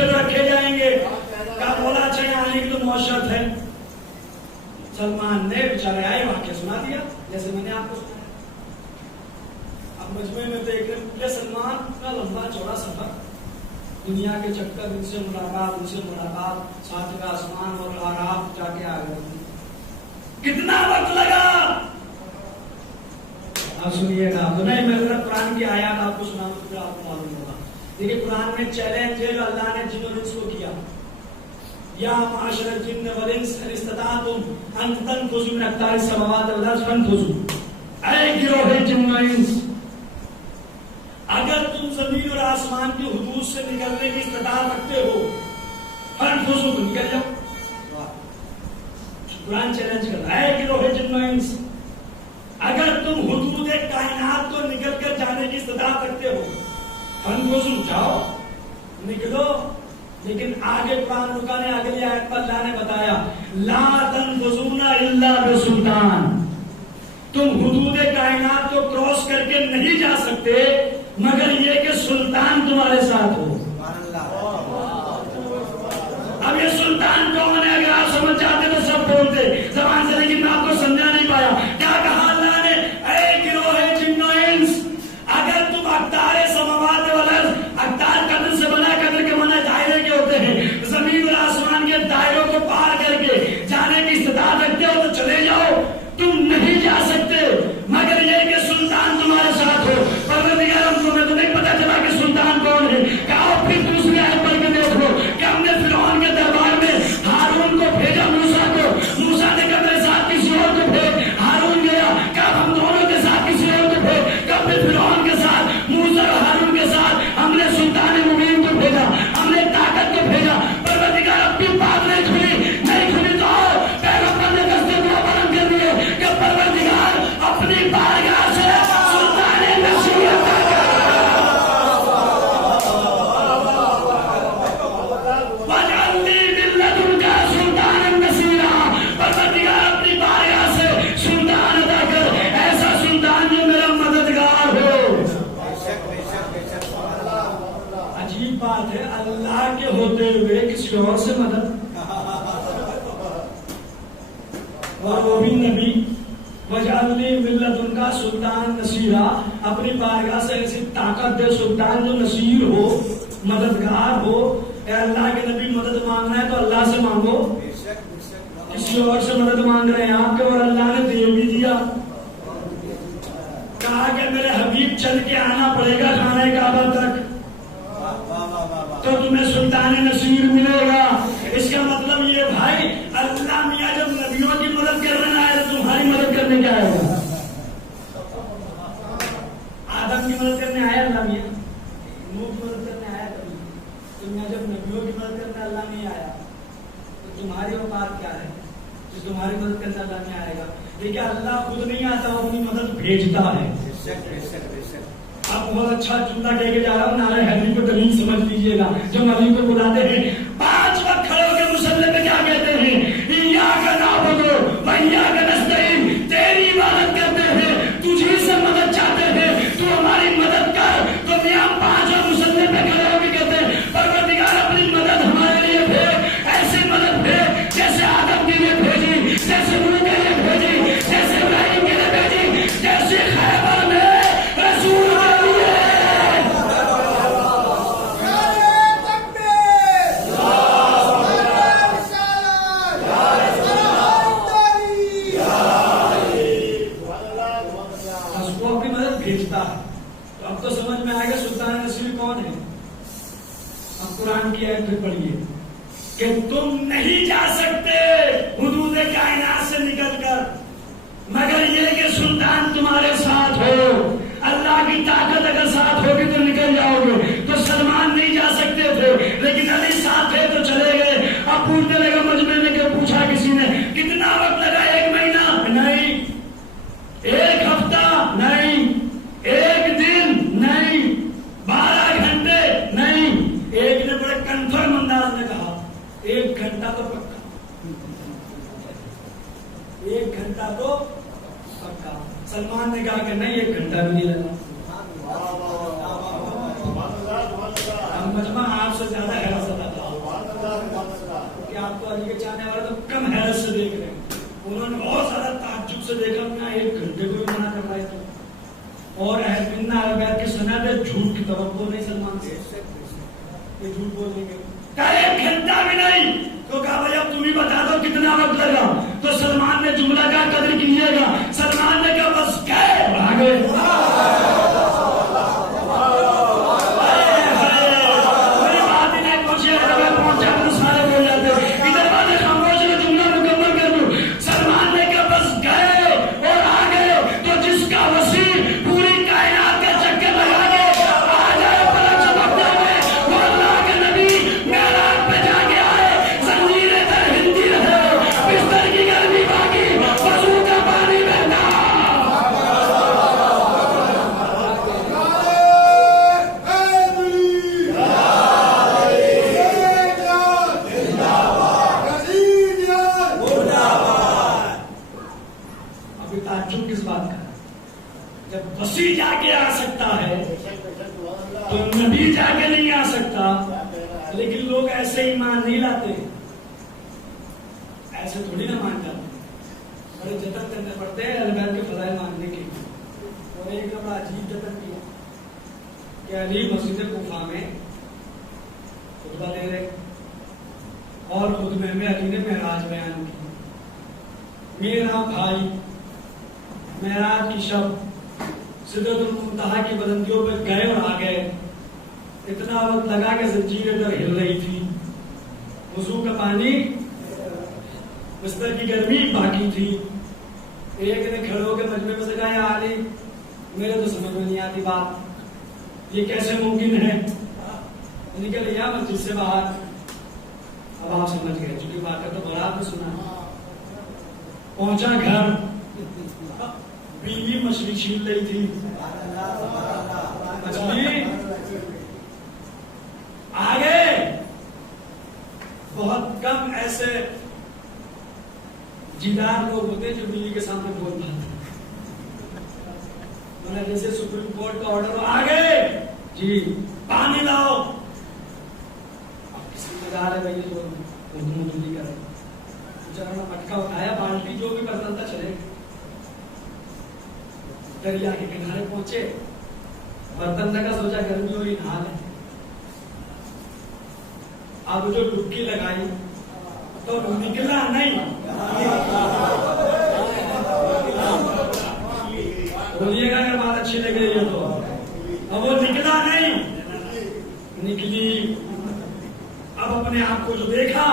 पे तो रखे जाएंगे। क्या बोला अच्छा यहाँ आने की तो मौशत है। सलमान ने बेचारे आए वाक्य सुना दिया जैसे मैंने आपको सुनाया। अब मजमे में तो एक सलमान का लंबा चौड़ा सफर, दुनिया के चक्कर, उनसे मुलाकात, सातवें आसमान और आराफ जाके आ गए। कितना वक्त लगा आप सुनिएगा। तो नहीं, मैं कुरान की आयत आपको सुनाऊं तो फिर आपको मालूम होगा। देखिए कुरान में चैलेंज है जो अल्लाह ने जिन और इंस को किया, या माशर जिन्न वल इंस इन इस्तताअतुम अन तनफुज़ू मिन अक़तारिस समावाति वल अर्ज़ फनफुज़ू। ऐ गिरोह जिन्न और इंस, अगर तुम जमीन और आसमान की हुदूद से निकलने की इस्तिताअत रखते हो, फनफुज़ू, तुम निकल जाओ। कुरान चैलेंज करता है, गिरोह जिन्न और इंस, अगर तुम हुदूद कायनात को निकल कर जाने की इस्तिताअत रखते हो, फनफुज़ू, जाओ, निकलो। लेकिन आगे कुरान रुका ने, अगली आयत पर अल्लाह ने बताया, ला तनफुज़ूना इल्ला बिसुल्तान, तुम हुदूद कायनात को क्रॉस करके नहीं जा सकते मगर ये कि सुल्तान तुम्हारे साथ हो। अब ये सुल्तान कौन है अगर आप समझ जाते तो सब बोलते जबान से, लेकिन मैं आपको समझा नहीं पाया। क्या कहा अल्लाह ने, ऐ गिरोह जिन्न और इंस, अगर तुम अक़तारे समावात वल अर्ज़, अक़तार कदर से बना, कदर के माने दायरे के होते हैं, जमीन और आसमान के दायरों को पार करके जाने की इस्तिताअत रखते हो तो चले जाओ। तुम नहीं जा सकते मगर ये कि सुल्तान तुम्हारे साथ हो। परवरदिगार तुम्हें तो नहीं पता चला कि सुल्तान कौन है। कहो फिर दूसरी आयत पढ़ के देख लो कि हमने फिरौन के दरबार में हारून को भेजा, मूसा को, मूसा ने कहा मेरे साथ किसी और को भेज, हारून गया, कब हम दोनों के साथ किसी और को भेज, कब फिर फिरौन के साथ, मूसा और हारून के साथ हमने सुल्तान मुबीन को भेजा, हमने ताकत को भेजा। परवरदिगार अब भी बात नहीं खुली तो पैगंबर ने दस्ते दुआ बंद कर दिए कि परवरदिगार अपनी बारगाह से सुल्तान नसीरत वजअलनी मिन लदुनका सुल्तान नसीरा, परवरदिगार अपनी बारगाह से सुल्तान अता कर, ऐसा सुल्तान जो मेरा मददगार हो। अजीब बात है, अल्लाह के होते हुए किसी और से मदद, और वो भी नबी। वजअलनी मिन लदुनका सुल्तान नसीरा, अपनी बारगाह से ऐसी ताकत दे सुल्तान जो नसीर हो, मददगार हो। अल्लाह के नबी मदद मांगना है तो अल्लाह से मांगो, किसी और से मदद मांग रहे हैं आपके, और अल्लाह ने दे भी दिया। कहा कि मेरे हबीब चल के आना पड़ेगा खाने काबा तक तो तुम्हें सुल्तान नसीर मिलेगा। इसका मतलब ये भाई, अल्लाह मियाँ जब नबियों की मदद करने आए तो तुम्हारी मदद करने क्या आएगा? आदम की मदद करने आया अल्लाह मियाँ, नूह की मदद करने आया कभी? तो मियाँ जब नबियों की मदद करने अल्लाह नहीं आया तो तुम्हारी औकात क्या है जो तुम्हारी मदद करने अल्लाह नहीं आएगा? देखिए अल्लाह खुद नहीं आता, वो अपनी मदद भेजता है। आप बहुत अच्छा जुमला कह के जा रहा हूँ, नारे हैदरी को दलील समझ लीजिएगा। जो नबी को बुलाते हैं 5 वक्त खड़े होकर मुसल्ले पे क्या कहते हैं, इय्याका नअबुदु व इय्याका नस्तईन, तेरी इबादत करते हैं, तुझी से मदद चाहते हैं, तू हमारी मदद कर। तो मियां 5 मुसल्ले पे खड़े होकर कहते हैं, परवरदिगार अपनी मदद हमारे लिए भेज, ऐसी मदद भेज जैसे आदम के लिए भेजी, जैसे नूह के लिए भेजी, जैसे इब्राहिम के लिए भेजी, जैसे खैबर में रसूल भेजता है। तो अब तो समझ में आएगा सुल्तान नसीर कौन है। अब कुरान की आयत फिर पढ़िए कि तुम नहीं जा सकते हुदूद कायनात से निकलकर मगर ये कि सुल्तान तुम्हारे साथ हो। अल्लाह की ताकत अगर साथ होगी तो निकल जाओगे। तो सलमान नहीं जा सकते थे लेकिन अली साथ थे तो चले गए। अब पूछने लगा मजमे में कि पूछा किसी ने कितना वक्त लगा, 1 महीना नहीं, 1 हफ्ता नहीं, 1 दिन नहीं, 12 घंटे नहीं। एक ने बड़े कन्फर्म अंदाज में कहा 1 घंटा तो पक्का, 1 घंटा तो पक्का। सलमान ने कहा कि नहीं 1 घंटा भी नहीं लगा। मजमा आपसे ज्यादा हैरत आता तो अली के चाहने वाले तो कम हैरत से देख रहे हैं, उन्होंने बहुत ज्यादा ताज्जुब से देखा, अपना 1 घंटे को भी मना कर रहा है। और अहमिन्ना अरबैत की सनद है, झूठ की तवक्को नहीं सलमान से, ये झूठ बोलेंगे क्या 1 घंटा भी नहीं। तो कहा भाई अब तुम ही बता दो कितना वक्त लगा। तो सलमान ने जुमला का कदर कीजिएगा, सलमान ने कहा बस गए आगे। वसी जाके आ सकता है तो नबी जाके नहीं आ सकता, लेकिन लोग ऐसे ही मान नहीं लाते, ऐसे थोड़ी ना मान जाते, बड़े जतन करने पड़ते हैं अहले के फजाइल मानने के लिए। और एक बड़ा अजीब जतन किया कि अली मस्जिद कुफा में खुतबा दे रहे और खुतबे में अली ने मेराज बयान की, मेरा भाई मेराज की शब सिदरतुल मुंतहा की बुलंदियों पे गए और आ गए। इतना वक्त लगा कि जंजीरें इधर हिल रही थी, वुजू का पानी, बिस्तर की गर्मी बाकी थी। एक ने खड़े होकर मजमे में से कहा या अली मेरे तो समझ में नहीं आती बात, ये कैसे मुमकिन है। निकल गया मस्जिद से बाहर। अब आप समझ गए, चूंकि बात तो बारात में सुना। पहुंचा घर, बीवी मछली छील रही थी, मछली आगे। बहुत कम ऐसे जिदार लोग होते हैं जो बीवी के सामने बोल पाते, मैंने जैसे सुप्रीम कोर्ट का ऑर्डर हो आगे जी पानी लाओ, अब किसी मजार है भाई जो नहीं कर बेचारा ने मटका उठाया, बाल्टी जो भी करता था चले। दरिया के किनारे पहुंचे, बर्तन लगा, सोचा गर्मी हो रही नहा ले। अब जो डुबकी लगाई तो निकला नहीं, बोलिएगा अगर बात अच्छी लग रही है तो। अब वो निकला नहीं, निकली। अब अपने आप को जो देखा,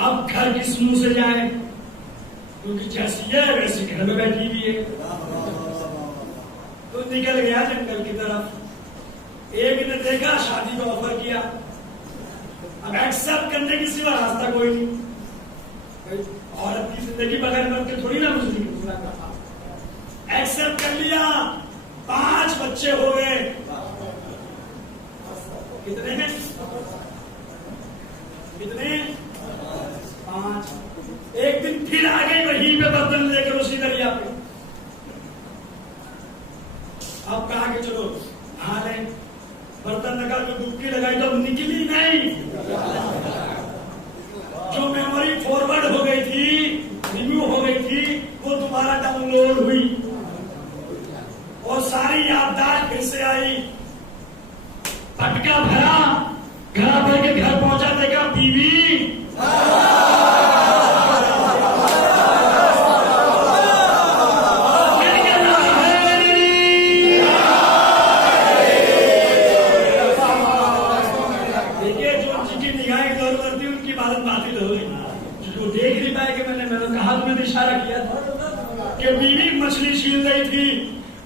अब घर किस मुंह से जाए, क्योंकि जैसी है वैसी घर में बैठी हुई है। तो निकल गया जंगल की तरफ। एक ने देखा, शादी का ऑफर किया, अब एक्सेप्ट करने की सिवा रास्ता कोई नहीं। औरत की जिंदगी बगैर मर्द के थोड़ी ना गुजरी, एक्सेप्ट कर लिया। 5 बच्चे हो गए। कितने हैं? कितने? 5। एक दिन फिर आ गई वहीं पे बर्तन लेकर उसी दरिया पे। अब कहा कि चलो नहा लें, बर्तन लगा तो डुबकी लगाई तो निकली नहीं। जो मेमोरी फॉरवर्ड हो गई थी, रिव्यू हो गई थी, वो दोबारा डाउनलोड हुई और सारी याददाश्त फिर से आई। फटका भरा, घर भर के घर पहुंचा, देखा बीवी इशारा किया था कि बीवी मछली छील रही थी।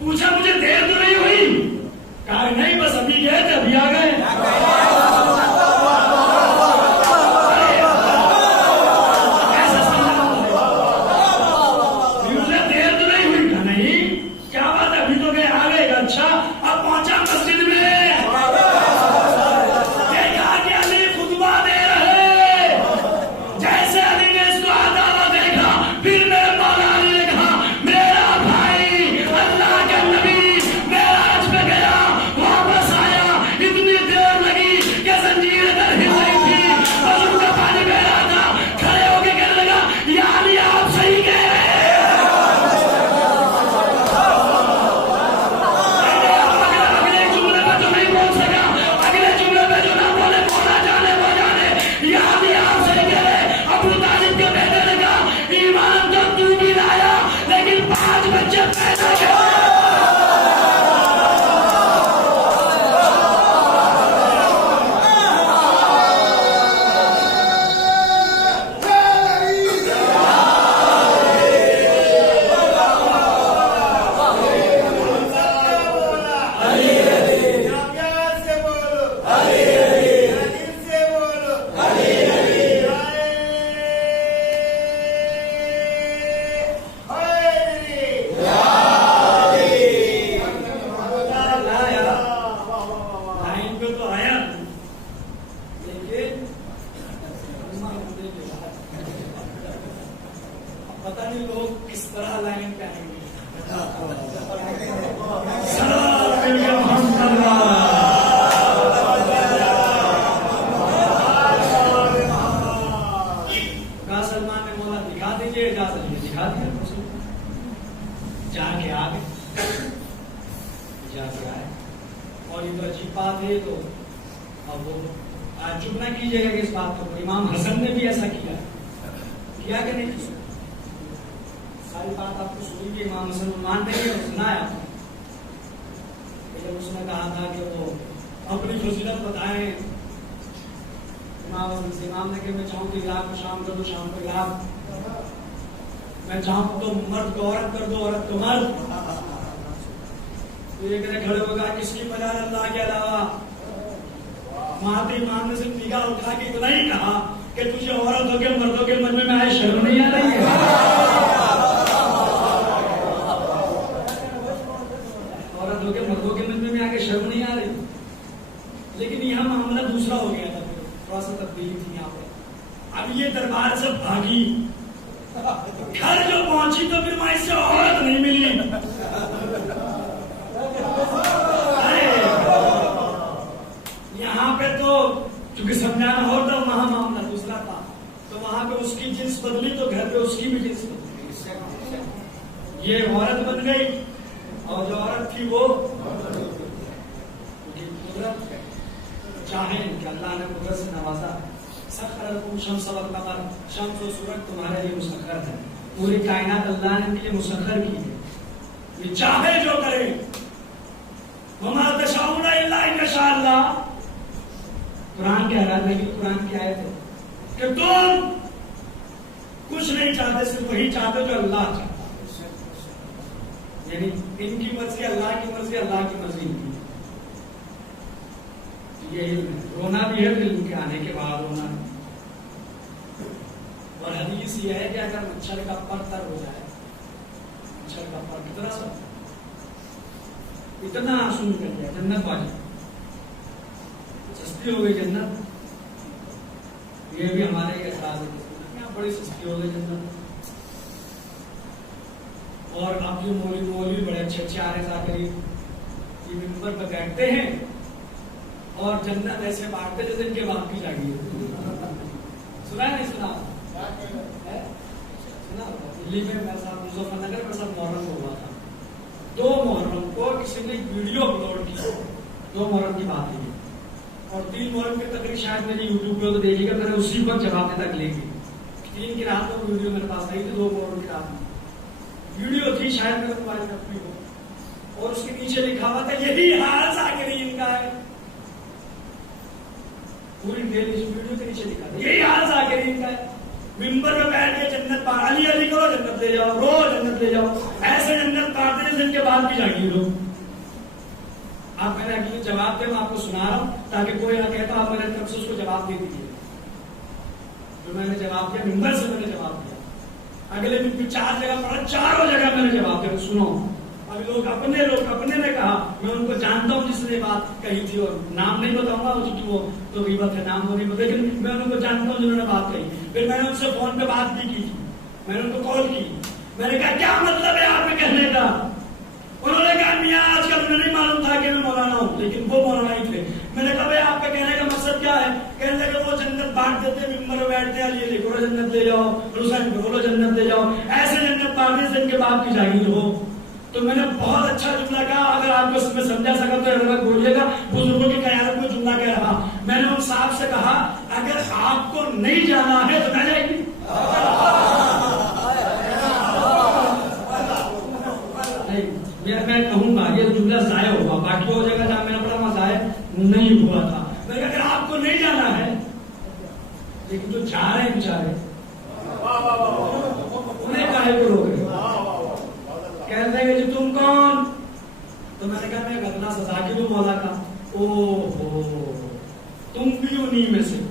पूछा मुझे देर तो नहीं हुई? कहा नहीं, बस अभी गए थे, अभी आ गए। ऐसा समझा मुझे देर तो नहीं हुई? कहा नहीं, क्या बात है, अभी तो गए, आ गए। अच्छा, अब पहुंचा मस्जिद में, देखा कि अली खुतबा दे रहे। जैसे अली ने इसको आता देखा, फिर मेरे मौला अली ने कहा मेरा भाई अल्लाह का नबी मेराज पे गया, वापस आया, इतनी देर लगी कि पता नहीं लोग किस तरह लाइन पे आएंगे। सलमान ने बोला दिखा दीजिए, दिखा दिया, जाके आ गए, जाके आए। और ये तो अच्छी बात है, तो अब वो चुप ना कीजिएगा कि इस बात को। इमाम हसन ने भी ऐसा किया कि नहीं किया? सारी बात आपको सुनी कि इमाम हसन मानते हैं, सुनाया जब उसने कहा था कि वो अपनी फजीलत बताएं, इमाम ने कहा मैं चाहूँ कि रात को शाम कर दो, शाम को रात, मैं चाहूँ तो मर्द को औरत कर दो, औरत को मर्द। तो ये कहने खड़े होगा किसकी मजाल अल्लाह के अलावा। महाते इमाम ने सिर्फ निगाह उठा के इतना ही कहा कि तुझे औरतों के मर्दों के मजमे में आए शर्म नहीं आ रही है? औरतों के मर्दों के मजमे में आके शर्म नहीं आ रही? लेकिन यहाँ मामला दूसरा हो गया था, थोड़ा सा तब्दीली थी यहाँ पे। अब ये दरबार से भागी, घर जो पहुंची तो फिर वहां से औरत नहीं मिली। यहाँ पे तो क्योंकि समझाना होता, वहां मामला दूसरा था, तो वहां पे उसकी जिन्स बदली तो घर पे उसकी भी जिन्स बदली। ये औरत बन गई और जो औरत थी वो कुदरत चाहे कि अल्लाह ने कुदरत से नवाजा। सखरकुम शम्स वल कमर, शम्स और सूरज तुम्हारे लिए मुसख्खर है, पूरी कायनात अल्लाह ने इनके लिए मुसख्खर की है। ये चाहे जो करे, वमा तशाऊना इल्ला इंशाअल्लाह। कुरान के हैरान नहीं, कुरान की आयत है कि तुम कुछ नहीं चाहते, सिर्फ वही चाहते जो अल्लाह चाहता। यानी इनकी मर्जी अल्लाह की मर्जी, अल्लाह की मर्जी इनकी। ये रोना भी है फिल्म के आने के बाद रोना। और हदीस ये है कि अगर मच्छर का पर तर हो जाए, मच्छर का पर कितना सा, इतना आंसू निकल गया, जन्नत वाली सस्ती हो गई जन्नत। ये भी हमारे एतराज है, बड़ी सस्ती हो गई जन्नत। और अब जो मौलवी बड़े अच्छे अच्छे आ रहे जाकर ये मिंबर पर बैठते हैं और जन्नत ऐसे बांटते जैसे इनके बाप की जागी है। सुना है नहीं सुना? सुना? दिल्ली में मेरे साथ मुजफ्फरनगर में साथ मुहर्रम हुआ था। 2 मुहर्रम को किसी ने वीडियो अपलोड की, 2 मुहर्रम की बात है, और 3 मुहर्रम की तकरीर शायद मेरी यूट्यूब पे तो देखिएगा, मैंने उसी वक्त जवाब तक लेगी। 3 की रात को वीडियो मेरे पास आई थी, 2 मुहर्रम की रात में वीडियो थी, शायद मेरे मोबाइल में अपनी हो, और उसके नीचे लिखा हुआ था यही हाल जाकिरीन इनका है। पूरी डिटेल इस वीडियो के नीचे लिखा था यही हाल जाकिरीन का है। मिंबर में बैठ के जन्नत पा अली अली करो, जन्नत ले जाओ, रो जन्नत ले जाओ, ऐसे जन्नत पाते जैसे इनके बाप की जागीर हो। आप मैंने अगले जवाब दे, मैं आपको सुना रहा हूं ताकि कोई ना कहता आप मेरे तरफ से उसको जवाब दे दीजिए। जो मैंने जवाब दिया, मिंबर से मैंने जवाब दिया, अगले दिन फिर 4 जगह पढ़ा, चारों जगह मैंने जवाब दिया। सुनो, अभी लोग अपने ने कहा, मैं उनको जानता हूँ जिसने बात कही थी, और नाम नहीं बताऊंगा क्योंकि वो तो गीबत है, नाम वो नहीं बताया, लेकिन मैं उनको जानता हूँ जिन्होंने बात कही। फिर मैंने उनसे फोन पे बात भी की थी, मैंने उनको कॉल की, मैंने कहा क्या मतलब है आपके कहने का? उन्होंने कहा मियाँ आजकल मुझे नहीं मालूम था कि मैं मौलाना हूँ, लेकिन वो मौलाना ही थे। मैंने कहा भाई आपका कहने का मकसद क्या है? कहने लगे वो जन्नत बांट देते, मिंबर में बैठते हैं, ये लिखो जन्नत ले जाओ, रुसन बोलो जन्नत ले जाओ, ऐसे जन्नत बांटने से इनके बाप की जागीर हो। तो मैंने बहुत अच्छा जुमला कहा, अगर आपको इसमें समझा सका तो बोलिएगा। बुजुर्गों की कयादत में जुमला कह रहा, मैंने उन साहब से कहा अगर आपको नहीं जाना है तो ना जाएगी। लेकिन जो जा रहे हैं बेचारे उन्हें काहे को रोक रहे हो? कहते हैं कि तुम कौन? तो मैंने कहा मैं गदना सजा के हूँ मौला का। ओहो, तुम भी उन्हीं में से हो।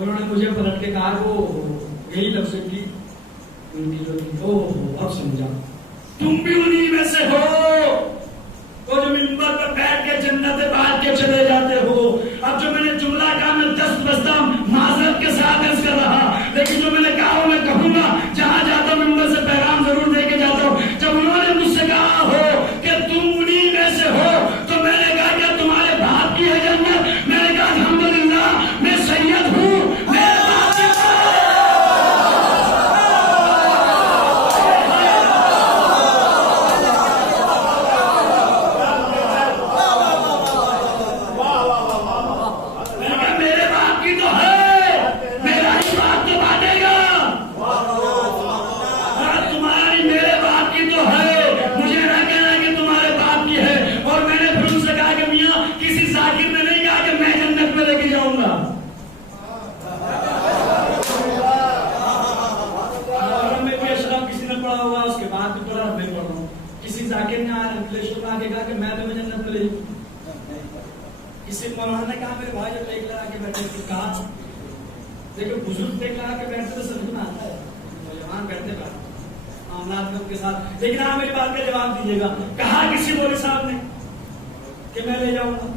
उन्होंने मुझे पलट के कहा वो यही लफ्ज़ की उनकी जो थी। ओहो, अब समझा, तुम भी उन्हीं में से हो वो जो मिंबर पर बैठ के जन्नत बांट के चले जाते हो। अब जो मैंने जुमला कहा मैं दस्त बस्ता माजरत के साथ अर्ज कर रहा, लेकिन जो मैंने कहा मैं कहूंगा, जहां जाता हूं मिंबर से पैगाम जरूर दे के जाता हूं। जब उन्होंने मुझसे कहा हो कि तुम उन्हीं में से हो, तो मैंने कहा क्या तुम्हारे बाप की है जन्नत? मैंने कहा अल्हम्दुलिल्लाह मैं सैयद हूँ, मेरे बाप की ने कहा मेरे भाई जब टेक लगा के बैठे तो कहा, देखो बुजुर्ग टेक लगा के बैठते तो समझ में आता है, नौजवान बैठते मामला में उनके साथ। लेकिन आप मेरी बात का जवाब दीजिएगा, कहा किसी मौलवी साहब ने कि मैं ले जाऊंगा?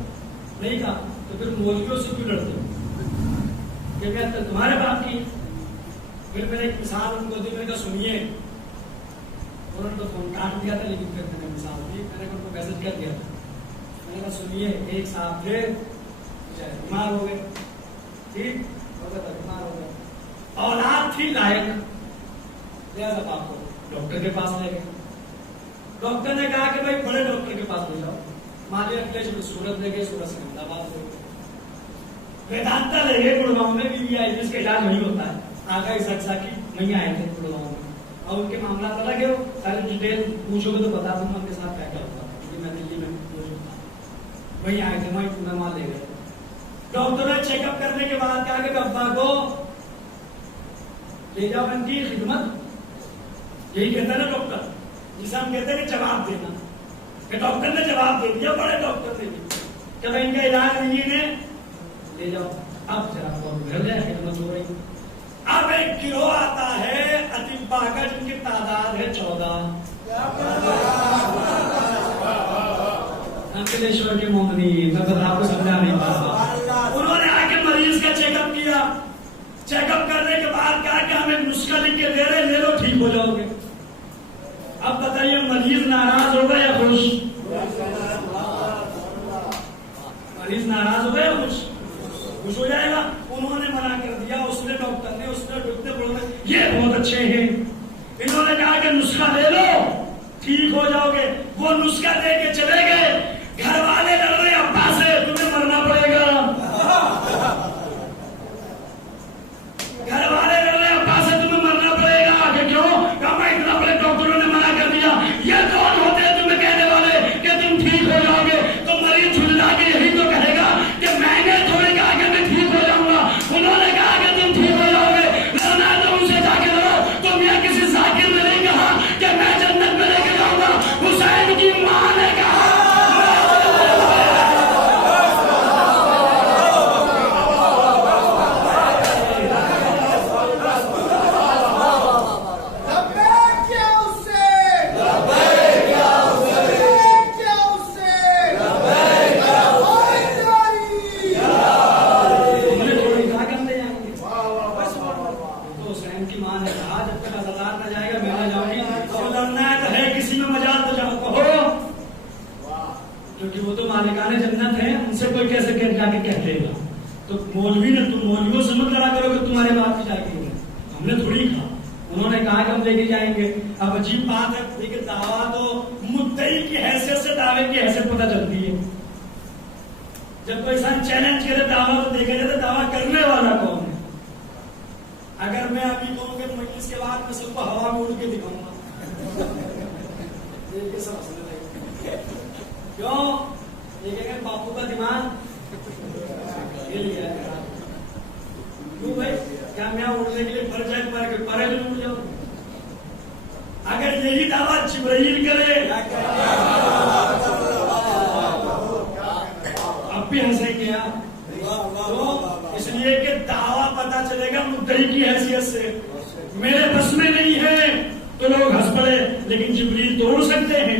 नहीं कहा। तो फिर मौलवियों से क्यों लड़ते हो कि मैं तुम्हारे बाप की? फिर मैंने एक मिसाल उनको दी, मैंने कहा सुनिए। उन्होंने तो फोन काट दिया था, लेकिन फिर मैंने मिसाल दी, मैंने उनको मैसेज कर दिया था। मैंने कहा सुनिए, एक साहब थे बीमार हो गए, ठीक बीमार हो गए, औलाद थी लायक, आपको डॉक्टर के पास ले गए। डॉक्टर ने कहा कि भाई बड़े डॉक्टर के पास ले जाओ। मान लिया अखिलेश सूरत ले गए, सूरत से अहमदाबाद ले गए, वेदांता ले गए, गुड़गांव में भी आई जिसका इलाज नहीं होता है। आगा इस की मैया आए थे गुड़गांव में, और उनके मामला अलग है, सारी डिटेल पूछोगे तो बता दूंगा उनके साथ क्या क्या होता है, क्योंकि मैं दिल्ली में वही आए थे, वही वहां ले गए। डॉक्टर ने चेकअप करने के बाद कहा कि अब्बा को ले जाओ उनकी खिदमत। यही कहता है ना डॉक्टर, जिसे हम कहते हैं कि जवाब देना, कि डॉक्टर ने जवाब दे दिया, बड़े डॉक्टर ने कि भाई इनका इलाज नहीं है, ले जाओ। अब जरा घर जाए, खिदमत हो रही। अब एक गिरोह आता है अतिब्बा का, जिनकी तादाद है 14। अंकलेश्वर के मोमनी, मैं बता आपको समझा नहीं पाता। उन्होंने आके मरीज का चेकअप किया। चेकअप करने के बाद कहा कि हम एक नुस्खा लिख के दे रहे, ले लो ठीक हो जाओगे। अब बताइए मरीज नाराज होगा या खुश? मरीज नाराज होगा या खुश? खुश हो जाएगा। उन्होंने मना कर दिया, उसने डॉक्टर ने, उसने ये बहुत अच्छे हैं, इन्होंने कहा कि नुस्खा ले लो ठीक हो जाओगे। वो नुस्खा दे के चले गए। घर वाले लड़ रहे अब्बा से, तुम्हें मरना पड़ेगा। घर वाले लड़ रहे अब्बा से, तुम्हें मरना पड़ेगा। कि क्यों? कहा इतना बड़े डॉक्टरों ने मना कर दिया। ये कौन होते हैं तुम्हें कहने वाले कि तुम ठीक हो जाओगे? तो मरीज झुल्ला के यही तो कहेगा कि मैंने थोड़े कहा कि मैं ठीक हो जाऊंगा, उन्होंने कहा कि तुम ठीक हो जाओगे। लड़ना है तो उनसे जाके लड़ो। तुम यह किसी जाकिर ने नहीं कहा कि मैं जन्नत में लेके जाऊंगा, हुसैन की मां ने कहा। तो मौलवी ने, तुम मौलवियों से मत लड़ा करो कि तुम्हारे बाप की जाएगी, हमने थोड़ी कहा। उन्होंने कहा कि हम लेके जाएंगे। अब अजीब बात है, देखिए दावा तो मुद्दई की हैसियत से दावे की हैसियत पता चलती है। जब कोई इंसान चैलेंज करे दावा, तो देखा जाए तो दावा करने वाला कौन है। अगर मैं अभी कहूँ कि मजलिस के बाद मैं सबको हवा में उड़ के दिखाऊंगा, क्यों? देखेंगे बापू का दिमाग हिल गया। क्या मैं उड़ने के लिए पर जाए पर उड़ जाऊं? अगर यही दावा जिब्राइल करे, अब भी हंसे क्या? तो इसलिए कि दावा पता चलेगा मुद्दई की हैसियत से। मेरे बस में नहीं है तो लोग हंस पड़े, लेकिन जिब्रील तोड़ सकते हैं,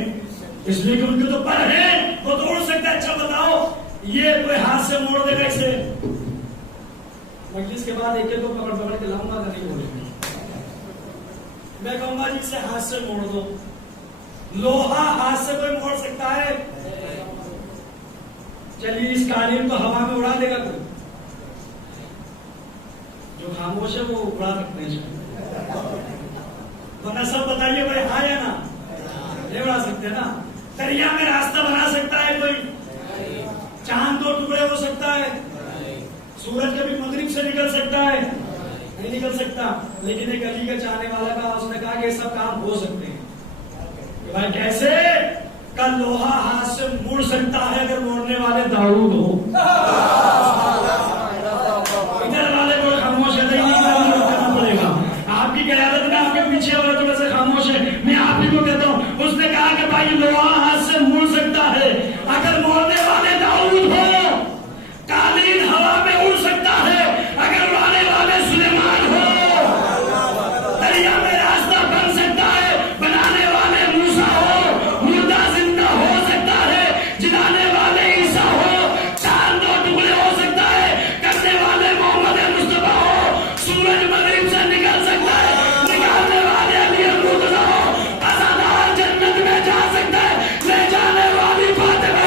इसलिए कि उनके तो पर है, वो तोड़ सकते हैं। अच्छा बताओ, ये कोई हाथ से मोड़ देगा इसे? मजलिस के बाद एक को पकड़ के लाऊंगा, नहीं बोलेंगे। मैं कहूंगा जी इसे हाथ से मोड़ दो। लोहा हाथ से कोई मोड़ सकता है? चलिए इस कालीन को हवा में उड़ा देगा कोई? जो खामोश है वो उड़ा सकते हैं। वरना सब बताइए भाई, हाँ या ना? नहीं उड़ा सकते ना। दरिया में रास्ता बना सकता है कोई? चांद दो टुकड़े हो सकता है? सूरज कभी मगरिब से निकल सकता है? नहीं निकल सकता। लेकिन एक अली का चाहने वाला का, उसने कहा कि सब काम हो सकते हैं। भाई कैसे? कल लोहा हाथ से मुड़ सकता है अगर मोड़ने वाले दाऊद हो। इधर वाले को खामोश है, नहीं करना पड़ेगा। आपकी क़यादत में आपके पीछे वाले तो वैसे खामोश है। मैं आप ही को कहता हूँ, उसने कहा कि भाई लोहा हाथ से मुड़ सकता है अगर मोड़ने वाले दाऊद हो। कालीन हवा में उड़ सकता है अगर उड़ाने वाले सुलेमान हो। दरिया में रास्ता बन सकता है बनाने वाले मूसा हो। मुर्दा जिंदा हो सकता है जिलाने वाले ईसा हो। चांद दो टुकड़े हो सकता है करने वाले मोहम्मद मुस्तफा हो। सूरज मगरिब से निकल सकता है निकालने वाले अली मुर्तजा हो। अज़ादार जन्नत में जा सकता है ले जाने वाली फातिमा।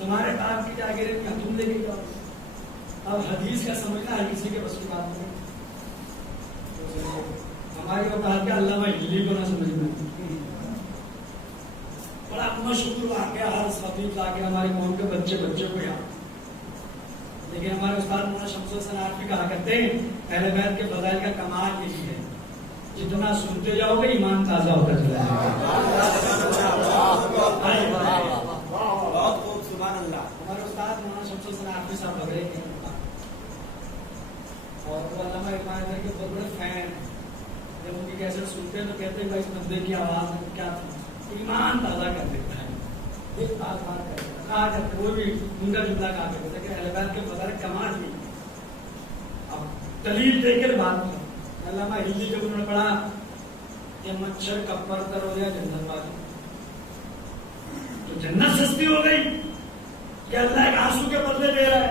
तुम्हारे बाप की जागीरें क्या तुम लेके जाओ? अब हदीस का समझना है किसी के बस की बात नहीं। हमारी औकात का अल्लामा हिल्ली को ना समझना। बड़ा मशहूर वाक़या हर खतीब लाके हमारे कौम के बच्चे को याद। लेकिन हमारे उस्ताद मौलाना शम्सुल हसन आरफी कहा करते हैं, अहले बैत के फज़ाइल का कमाल यही है, जितना सुनते जाओगे ईमान ताजा होता चला जाएगा। हमारे उस्ताद मौलाना शम्सुल हसन आरफी साहब लग रहे हैं और वो अल्लामा इकबाल के बहुत बड़े फैन। जब उनकी कैसेट सुनते हैं तो कहते हैं भाई इस बंदे की आवाज में क्या था, ईमान ताजा कर देता है। एक बात कहा जाता वो भी उनका जुमला कहा करते थे कि अहले बैत के फज़ाइल कमाल नहीं। अब दलील देकर बात अल्लामा हिल्ली जब उन्होंने पढ़ा कि मच्छर कप्पर कर हो गया जन्नत वाली, तो जन्नत सस्ती हो गई कि अल्लाह एक आंसू के बदले दे रहा है।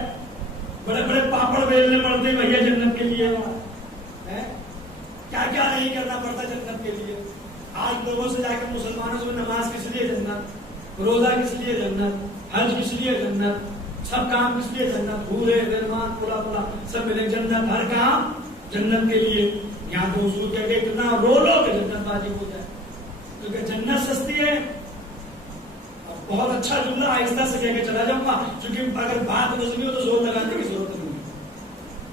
बड़े बड़े पापड़ बेलने पड़ते भैया जन्नत के लिए है? क्या क्या नहीं करना पड़ता जन्नत के लिए। आज लोगों से जाकर मुसलमानों से नमाज किस लिए जन्नत, रोजा किस लिए जन्नत, हज किस लिए जन्नत, सब काम किस लिए जन्नत, भूरे रहमान पुला पुला सब मिले जन्नत, हर काम जन्नत के लिए। यहाँ तो उसूल कह के इतना रो लो कि जन्नत वाजिब हो जाए, क्योंकि जन्नत सस्ती है। बहुत अच्छा जुमला आहिस्ता से कह के चला जाऊंगा, क्योंकि अगर बात नजमी हो तो जोर लगाने की जरूरत नहीं।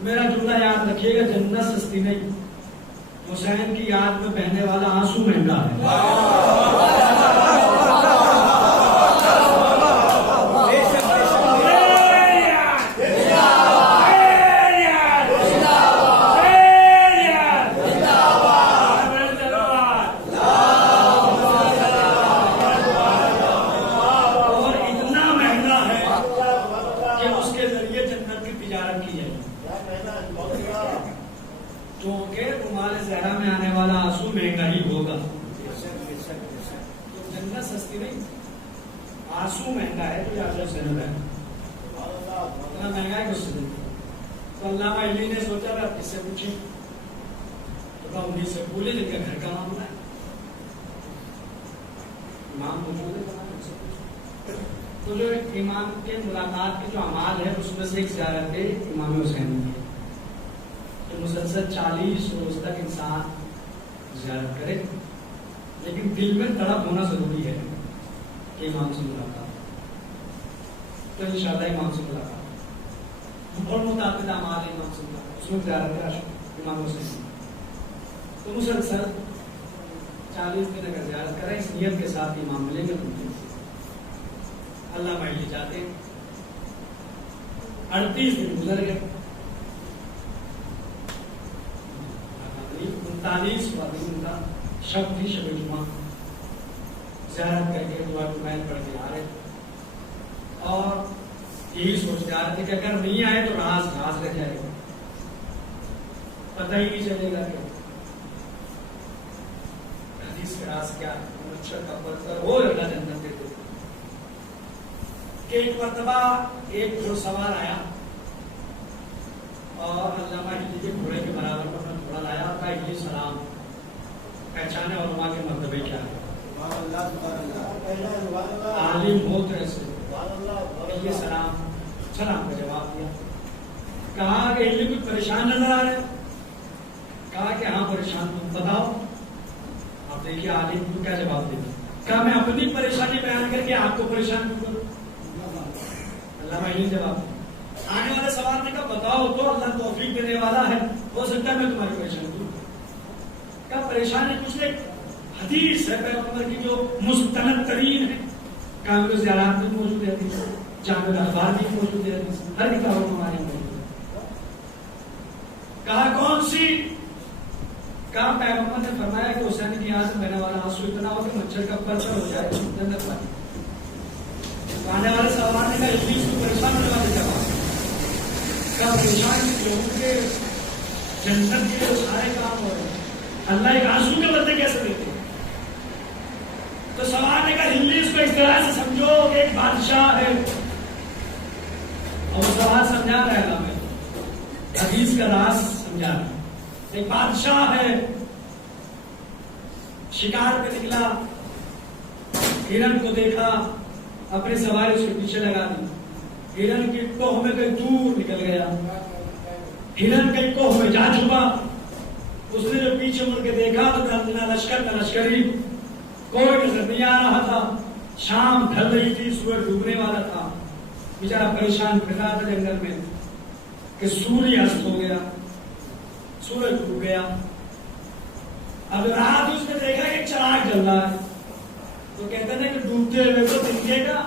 मेरा जुमला याद रखिएगा, जन्नत सस्ती नहीं, हुसैन की याद में बहने वाला आंसू महंगा है। आंसू महंगा है तो इतना महंगा है कुछ। तो अल्लामा हिल्ली ने सोचा था किससे पूछे, तो उन्हीं से बोले, जिनका घर का मामला है, इमाम मौजूद है तो जो इमाम के मुलाकात के जो अमाल है उसमें से एक ज़ियारत है इमाम हुसैन की, तो मुसलसल 40 रोज तक इंसान ज़ियारत करे, लेकिन दिल में तड़प होना जरूरी है कि इमाम से मुलाकात, तो इंशाअल्लाह इमाम से मुलाकात और मुताबिक अमाल है इमाम से मुलाकात, उसमें ज़ियारत है इमाम हुसैन। तो मुसलसल 40 दिन अगर ज़ियारत करें इस नियत के साथ इमाम मिलेंगे तुमसे, अल्लाह माइली जाते 38 दिन गुजर गए, 39वां दिन उनका शब थी, शब जुमा, ज़ियारत करके दुआ मैल पढ़ के आ रहे और यही सोच आ रहे थे कि अगर नहीं आए तो राज रह जाएगा, पता ही नहीं चलेगा कि हदीस का राज क्या है, मच्छर का पत्थर वो अल्लाह जन्नत देते कि एक मरतबा एक घुड़सवार आया और अल्लामा हिल्ली के घोड़े के बराबर पर अपना घोड़ा लाया और कहा हिल्ली सलाम, पहचाने और वहां के मर्तबे क्या है, आलिम हो तो ऐसे हिल्ली सलाम सलाम का जवाब दिया। कहा कि हिल्ली कुछ परेशान नजर आ रहे, कहा कि हाँ परेशान, तुम बताओ। आप देखिए आलिम को क्या जवाब देगा, कहा मैं अपनी परेशानी बयान करके आपको परेशान क्यों करूं, अल्लाह यही जवाब। आने वाले सवाल ने कहा बताओ तो, अल्लाह तौफीक देने वाला है, हो सकता है मैं तुम्हारी परेशानी दूं। क्या परेशानी कुछ नहीं, हदीस है पैगंबर की जो मुस्तनद तरीन है, कामिल ज़ियारत में मौजूद है, जामिल अखबार में मौजूद है, हर किताबों में हमारे मौजूद है। कहा कौन सी, कहा पैगंबर ने फरमाया कि हुसैन की आंख में बहने वाला आंसू इतना हो कि मच्छर का पर्चा हो जाए जन्नत वाली। आने वाले सवाल ने कहा इब्लीस को परेशान होने वाले जवाब, क्या परेशान लोगों के जन्नत के लिए सारे काम हो रहे, अल्लाह एक आंसू के बदले कैसे देते। तो सवाल ने कहा इब्लीस को इस तरह से समझो कि एक बादशाह है, और सवाल समझा रहा है हमें, हदीस का राज समझा रहा है। एक बादशाह है, शिकार पे निकला, हिरन को देखा, अपनी सवारी उसके पीछे लगा दी, हिरन की कोह में कहीं दूर निकल गया, हिरन कहीं कोह में जा छुपा। उसने जो पीछे मुड़ के देखा तो ना लश्कर ना लश्करी, कोई नजर नहीं आ रहा था। शाम ढल रही थी, सूरज डूबने वाला था, बेचारा परेशान फिर रहा था जंगल में कि सूर्य अस्त हो गया, सूरज डूब गया। अब रात उसने देखा कि चिराग जल रहा है, तो कहते हैं कि डूबते हुए तो दिखेगा।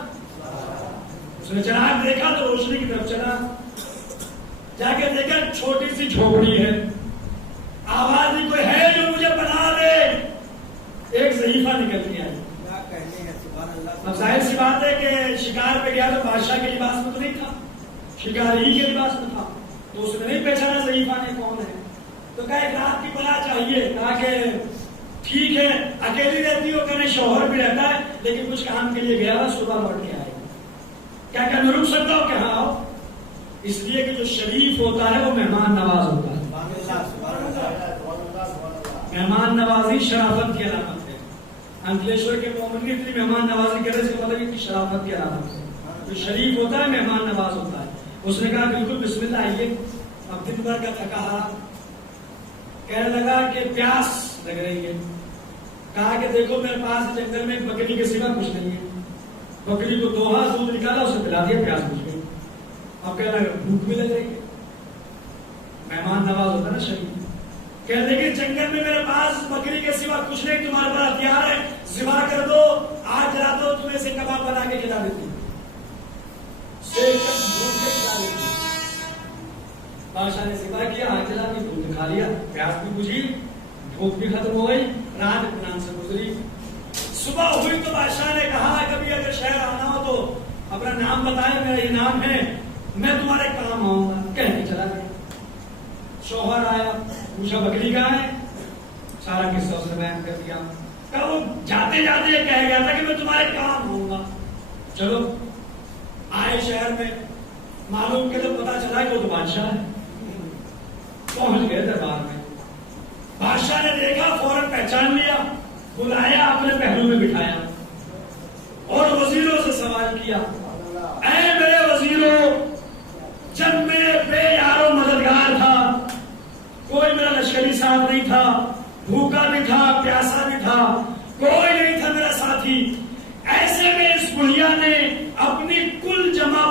उसने चिराग देखा तो रोशनी की तरफ चला, जाके देखा छोटी सी झोपड़ी है, आवाज ही कोई है जो मुझे बना दे। एक ज़ईफा निकल के आई। अब जाहिर सी बात है कि शिकार पे गया तो बादशाह के लिबास में तो नहीं था, शिकारी के लिबास में था, तो उसने नहीं पहचाना ज़ईफा ने कौन है। तो कहा रात की पनाह चाहिए, कहा कि ठीक है अकेली रहती हो, कहने शौहर भी रहता है लेकिन कुछ काम के लिए गया हुआ, सुबह लौट के आएगा। क्या क्या मैं रुक सकता हूँ कि हाँ आओ, इसलिए कि जो शरीफ होता है वो मेहमान नवाज होता है। मेहमान नवाजी शराफत की अलामत है। अंकलेश्वर के मोमिन ने इतनी मेहमान नवाजी करे, इसका मतलब इतनी शराफत की अलामत है। जो शरीफ होता है मेहमान नवाज होता है। उसने कहा बिल्कुल बिस्मिल्लाह आइए। अब दिन भर का थका हारा, कहने लगा कि प्यास लग रही है। कहा कि देखो मेरे पास जंगल में बकरी के सिवा कुछ नहीं है। बकरी को दोहा दूध निकाला, उसे पिला दिया, प्यास बुझ गई। अब कह रहा भूख भी लग रही है, मेहमान नवाज होता ना शरीफ। कह देखिए जंगल में मेरे पास बकरी के सिवा कुछ नहीं, तुम्हारे पास हथियार है, ज़िबा कर दो, आग जला दो, तुम्हें से कबाब बना के खिला देती, बादशाह ने ज़िबा किया, आग जला दी, दूध खा लिया, प्यास भी बुझी, भूख भी खत्म हो गई, रात इत्मीनान से गुजरी। सुबह हुई तो बादशाह ने कहा कभी अगर शहर आना हो तो अपना नाम बताए, मेरा ये नाम है, मैं तुम्हारे काम आऊंगा। कहने चला गया। शौहर आया, पूछा बकरी कहाँ है, सारा किस्सा उसने बयान कर दिया। कहा वो जाते जाते कह गया था कि मैं तुम्हारे काम आऊंगा। चलो आए शहर में, मालूम के तो पता चला कि वो तो बादशाह है। पहुंच गए दरबार में, बादशाह ने देखा, फौरन पहचान लिया, बुलाया, अपने पहलू में बिठाया और वजीर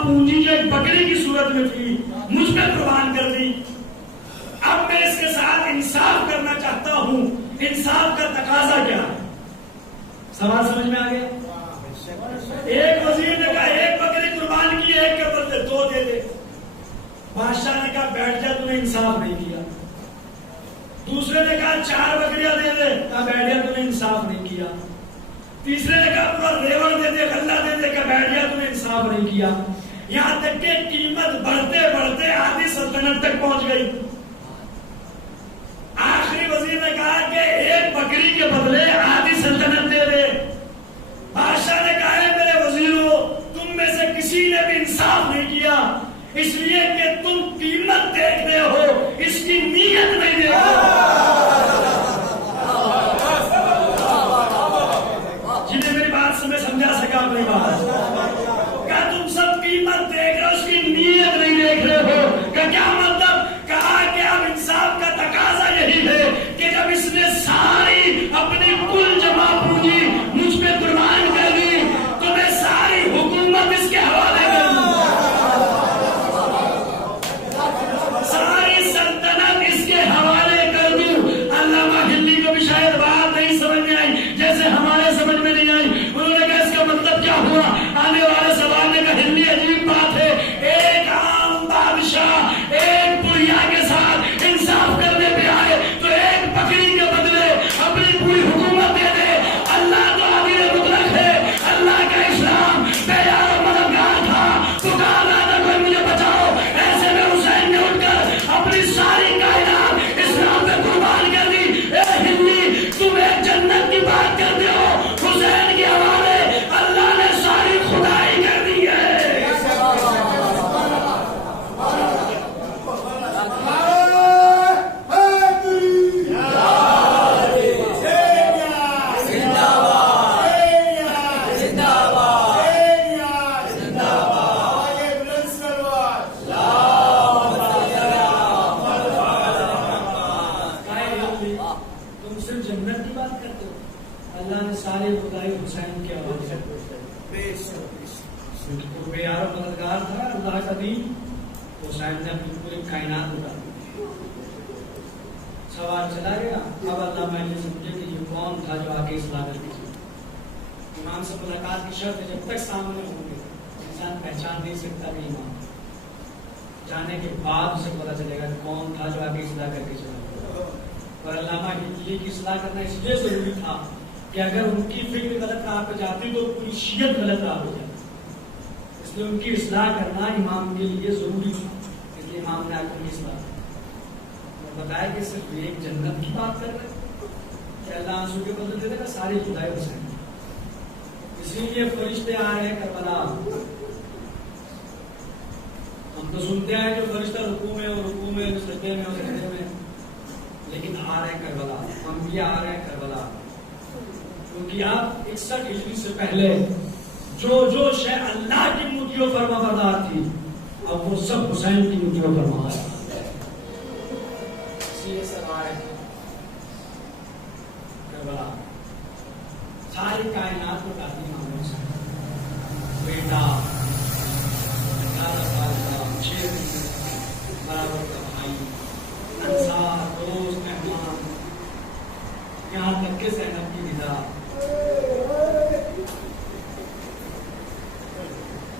पूंजी जो एक बकरी की सूरत में थी मुझ पे कुर्बान कर दी। अब मैं इसके साथ इंसाफ करना चाहता हूं। इंसाफ का तकाजा क्या है? सवाल समझ में आ गया? एक वजीर ने कहा एक बकरी कुर्बान की, एक के बदले 2 दे दे। बादशाह ने कहा बैठ जा, तूने इंसाफ नहीं किया। दूसरे ने कहा 4 बकरियां दे दे, कहा बैठ जा, तूने इंसाफ नहीं किया। तीसरे ने कहा पूरा रेवड़ दे दे, गल्ला दे दे, कहा बैठ जा, तूने इंसाफ नहीं किया। यहां तक कि कीमत बढ़ते बढ़ते आधी सल्तनत तक पहुंच गई। आखिरी वजीर ने कहा कि एक बकरी के बदले आधी सल्तनत दे दे। बादशाह ने कहा है मेरे वजीरों, तुम में से किसी ने भी इंसाफ नहीं किया, इसलिए कि तुम कीमत देख रहे हो, इसकी नीयत नहीं देख रहे हो। जिन्हें मेरी बात से मैं समझा सका अपनी बात, क्या तुम सब कीमत देख रहे हो, उसकी नीयत नहीं देख रहे हो? क्या मतलब? कहा कि अब इंसाफ का तकाजा यही है कि जब इसने सारी अपनी कुल जमा पूंजी मुझ पे कुर्बान कर दी, तो मैं सारी हुकूमत इसके हवाले कर दूं, सारी सल्तनत इसके हवाले कर दूं। अल्लामा हिल्ली को भी शायद बात नहीं समझ में आई, जैसे हमारे समझ में नहीं आई। उन्होंने कहा इसका मतलब क्या हुआ? आने वाले सवाल ने कहा हिल्ली अजीब बात है, एक आम बादशाह एक पुलिया के साथ इंसाफ करने पे आए तो एक बकरी के बदले अपनी पूरी हुकूमत दे दे। अल्लाह तो आदिल मुतलक है, अल्लाह का इस्लाम बेयार और मददगार था। पुकार रहा था कोई मुझे बचाओ, ऐसे में हुसैन ने उठकर अपनी सारी कायनात इस्लाम पे कुर्बान कर दी। ए हिंदी, तुम एक जन्नत की बात करते हो, हुसैन के हवाले अल्लाह ने सारी खुदाई कर दी है। तुम सिर्फ जन्नत की बात करते हो, अल्लाह ने सारी खुदाई हुसैन के हवाले कर दी। तो बेयार और मददगार था अल्लाह का दीन, हुसैन ने अपनी पूरी कायनात उठा दी। सवाल चला गया। अब अल्लाह मैंने समझे कि ये कौन था जो आगे इस्लाम करके चला। इमाम से मुलाकात की शर्त जब तक सामने होंगे इंसान पहचान नहीं सकता कि इमाम, जाने के बाद उसे पता चलेगा कौन था जो आगे इस्लाम करके चला। और अल्लामा हिल्ली की इस्लाह करना इसलिए जरूरी था कि अगर उनकी फिक्र गलत राह पे जाती तो पूरी शियत गलत राह पे जाती, इसलिए उनकी इस्लाह करना इमाम के लिए जरूरी था। इसलिए इमाम ने आकर उनकी इस्लाह और बताया कि सिर्फ एक जन्नत की बात कर रहे कि अल्लाह आंसू के बदले दे देगा, सारी खुदाई हुसैन। इसीलिए फरिश्ते आ रहे हैं करबला। हम तो सुनते हैं कि फरिश्ता रुकू में और रुकू में, सजदे में और सजदे में, लेकिन आ रहे हैं करबला, अंबिया आ रहे हैं करबला। क्योंकि आप 61 हिजरी से पहले जो शय अल्लाह की मुट्ठियों फरमा बरदार थी, अब वो सब हुसैन की मुट्ठियों फरमा है। इसलिए सब आए करबला, सारी कायनात को काफी मामलों से बेटा 18 साल का, 6 बराबर का भाई, अंसार, दोस्त, मेहमान, यहाँ तक के ज़ैनब की विदा।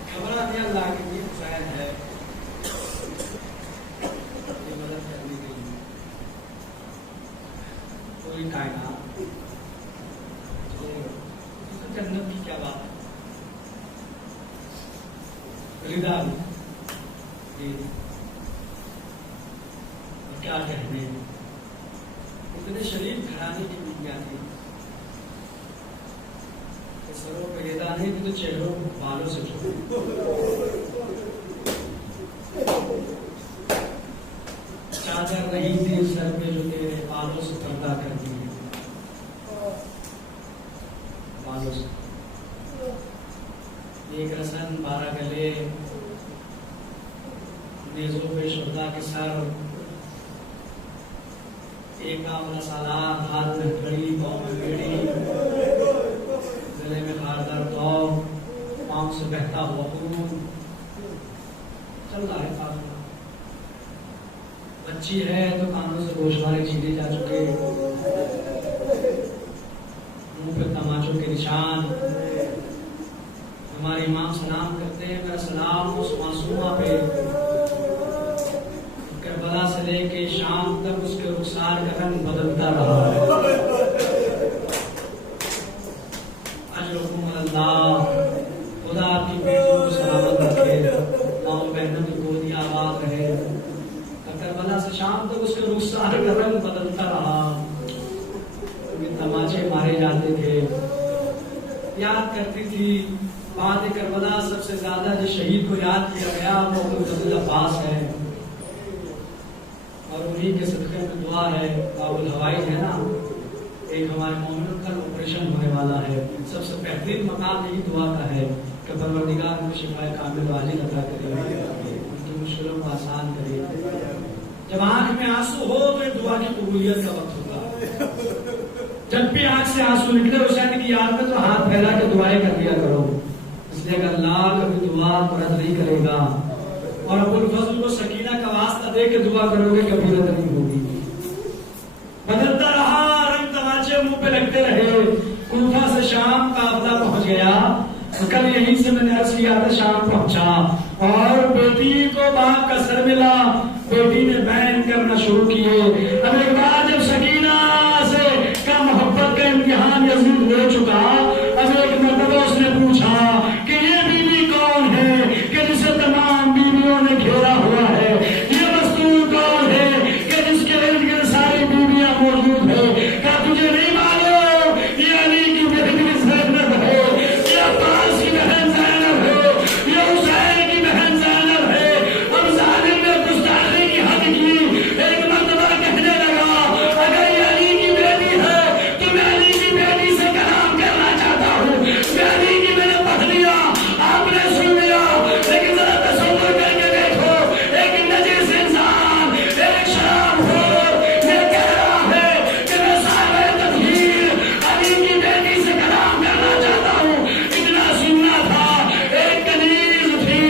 खबर आती है अल्लाह के लिए हुसैन है, ये मदद करने के लिए कोई कायनात जन्नत की क्या बात है, रिदा भी क्या कहने, इतने शरीफ घराने की बीवियां थी, सरों पे रिदा नहीं थी तो चेहरों बालों से छोड़े। चादर नहीं थी सर पे जो तेरे बालों से पर्दा कर दी है, बालों से। एक रसन 12 गले, नेज़ों पे शुदा के सर, एक आमला सालार, हाथ में घड़ी, पाँव में बेड़ी, गले में खारदार तौर, पाँव से बहता हुआ खून, चल रहा है काफिला। बच्ची है तो कानों से गोशवारे छीने जा चुके, मुंह पे तमाचों के निशान। हमारे इमाम सलाम करते हैं, मेरा सलाम उस मासूमा पे, करबला से लेके शाम तक उसके रुखसार का रंग बदलता रहा। अजरुकुम अल्लाह, खुदा आपकी बेटियों को सलामत रखे, माँ बहनों की गोदियां आबाद रहे। करबला से शाम तक उसके रुखसार का रंग बदलता रहा, क्योंकि तमाचे मारे जाते थे। याद करती थी बाद करबला सबसे ज्यादा जो शहीद को याद किया गया वो अब्दुल अब्बास है, और उन्हीं के सदक़े में दुआ है। बाबुल हवाई है ना, एक हमारे मोमिन का ऑपरेशन होने वाला है, सबसे बेहतरीन मकाम यही दुआ का है कि परवरदिगार को शिफाए कामिल वाजिब अता करे, उनकी मुश्किलों को आसान करे। जब आंख में आंसू हो तो ये दुआ की कबूलियत का वक्त होगा। जब भी आंख से आंसू निकले हुसैन की याद में तो हाथ फैला के दुआएं कर दिया करो, इसलिए अल्लाह कभी दुआ रद्द नहीं करेगा। और अबुल फजल को सकीना का वास्ता दे के दुआ करोगे कभी रद्द नहीं होगी। बदलता रहा रंग, तमाचे मुंह पे लगते रहे। कूफा से शाम काफिला पहुंच गया। कल यहीं से मैंने अर्ज किया था, शाम पहुंचा और बेटी को बाप का सर मिला। बेटी ने बैन करना शुरू किए। अब एक बार जब सकीना से का मोहब्बत का इम्तिहान यजीद ले चुका, अब एक मर्तबा उसने पूछा कि ये बीवी कौन है कि जिसे तमाम बीवियों ने घेरा हुआ है, ये मस्तूर कौन है कि जिसके इर्द गिर्द सारी बीवियां मौजूद है। क्या तुझे नहीं मालूम ये अली की बेटी ज़ैनब है, ये अब्बास की बहन ज़ैनब है, ये हुसैन की बहन ज़ैनब है। अब जालिम ने गुस्ताखी की हद की। एक मर्तबा कहने लगा, अगर ये अली की बेटी है तो मैं अली की बेटी से कलाम करना चाहता हूँ। मैं अली की मैंने पढ़ लिया, आपने सुन लिया, लेकिन जरा तसव्वुर करके देखो, एक नजीस इंसान, एक शराबखोर ये कह रहा है कि मैं साहिब तत्हीर अली की बेटी से कलाम करना चाहता हूँ। इतना सुनना था। एक कनीज थी,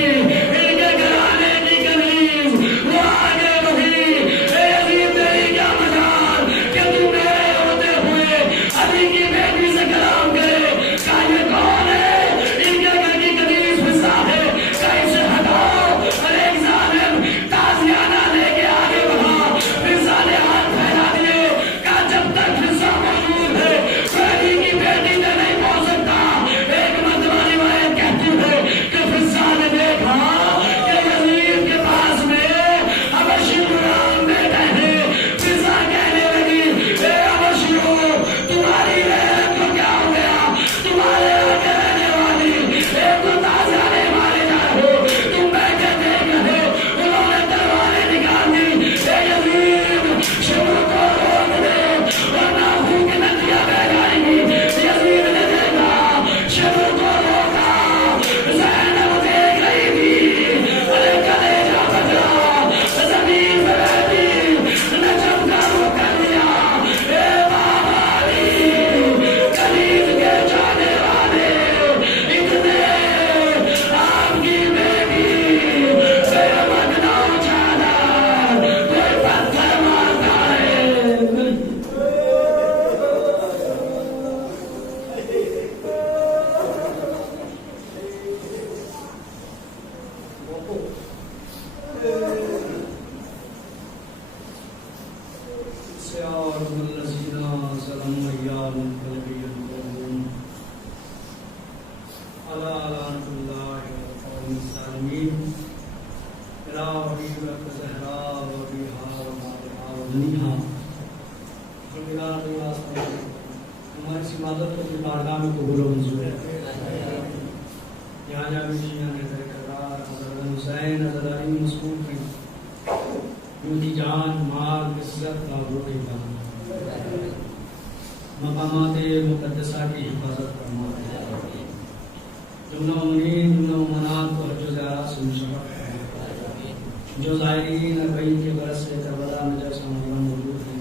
इनके घराने की कनीज, वो आगे बढ़ी। यजीद तेरी क्या मजाल कि तू मेरे होते हुए अली की बेटी से कलाम करे। क्या ये कौन है? इनके घर की कनीज फिजा है, क्या इसे हटाओ। और एक जालिम ताजियाना लेके आगे बढ़ा। फिजा ने हाथ फैला दिए। क्या जब तक फिजा मौजूद है तो अली की बेटी से नहीं पहुंच सकता। एक मर्तबा रिवायत कहती है कि फिजा ने देखा कि यजीद के पास में हबशी गुलाम बैठे हैं। फिजा कहने लगी, ए हबशियों, तुम्हारी रहमत को क्या हो गया? तुम्हारे आगे रहने वाली एक तो ताजियाने मारे जा रहे हो, तुम बैठे देख रहे। उन्होंने तलवारें निकाल दी। ए यजीद, शुरू को रोक दे वरना खून की नदियां बह जाएंगी। यजीद ने देखा, शुरू को रोका। ज़ैनब देख रही थी, अरे कलेजा बदला, जमीन पे बैठी, नजम का रुख कर लिया। ए बाबा अली, कलीज के जाने वाले, इतने आपकी बेटी बेरहमत ना उछाला, कोई पत्थर मारता है। हमारी इस इबादत को अपनी बारगाह में कबूल और मंजूर है। यहाँ जाकर हज़रत हुसैन, हज़रत अली मसऊद की उनकी जान, माल, इज्जत, आबरू की जान, मकामात मुक़द्दसा की हिफाजत फरमाए। जुमला मुमीन, जुमला मुमनात को हज ज़ियारत से मुशर्रफ है। जो ज़ायरीन अरबईन के बरस से करबला में जैसा मौजूद मौजूद हैं,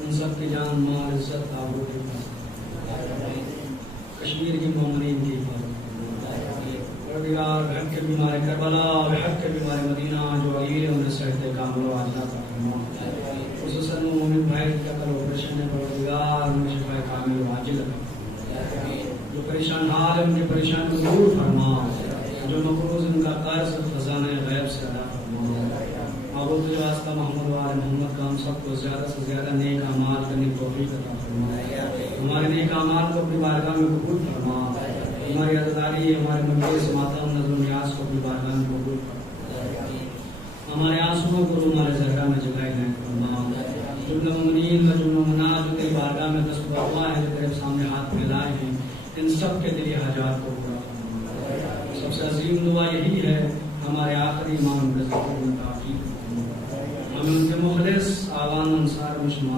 उन सब की जान, माल, इज्जत, आबरू की हिफाजत। कश्मीर की मोमिनीन की हिफाजत। परवरदिगार घर के बीमार करबला और हक के बीमार मदीना जो अली उन्हें सहते कामलो आजना फरमा। खुसूसन मोमिन भाई का कल ऑपरेशन है परवरदिगार उन्हें शिफा कामिल वाजिल फरमा। जो परेशान हाल है उनके परेशान को दूर फरमा। जो मकरूज उनका कर्ज खजाने गैब से अदा फरमा। आबो तुझे वास्ता मोहम्मद वाले मोहम्मद का हम सबको ज्यादा से ज्यादा नेक अमाल करने की तौफीक अता फरमा। हमारे नेक अमाल को अपनी बारगाह में कबूल फरमा। हमारी अज़दारी हमारे मजलिस मातम नज़र न्याज को अपनी बारगाह में कबूल फरमा। हमारे आंसुओं को हमारे ज़हरा में जगाए गए फरमा। जुमला मुमिनीन व जुमला मुनाज जो तेरी बारगाह में दस्तुआ है जो तेरे सामने हाथ फैलाए हैं इन सब के दिली हाजात को पूरा फरमा। सबसे अजीम दुआ यही है हमारे आखिरी इमाम हमें उनके मुखलिस आवाम अंसार मुस्लिम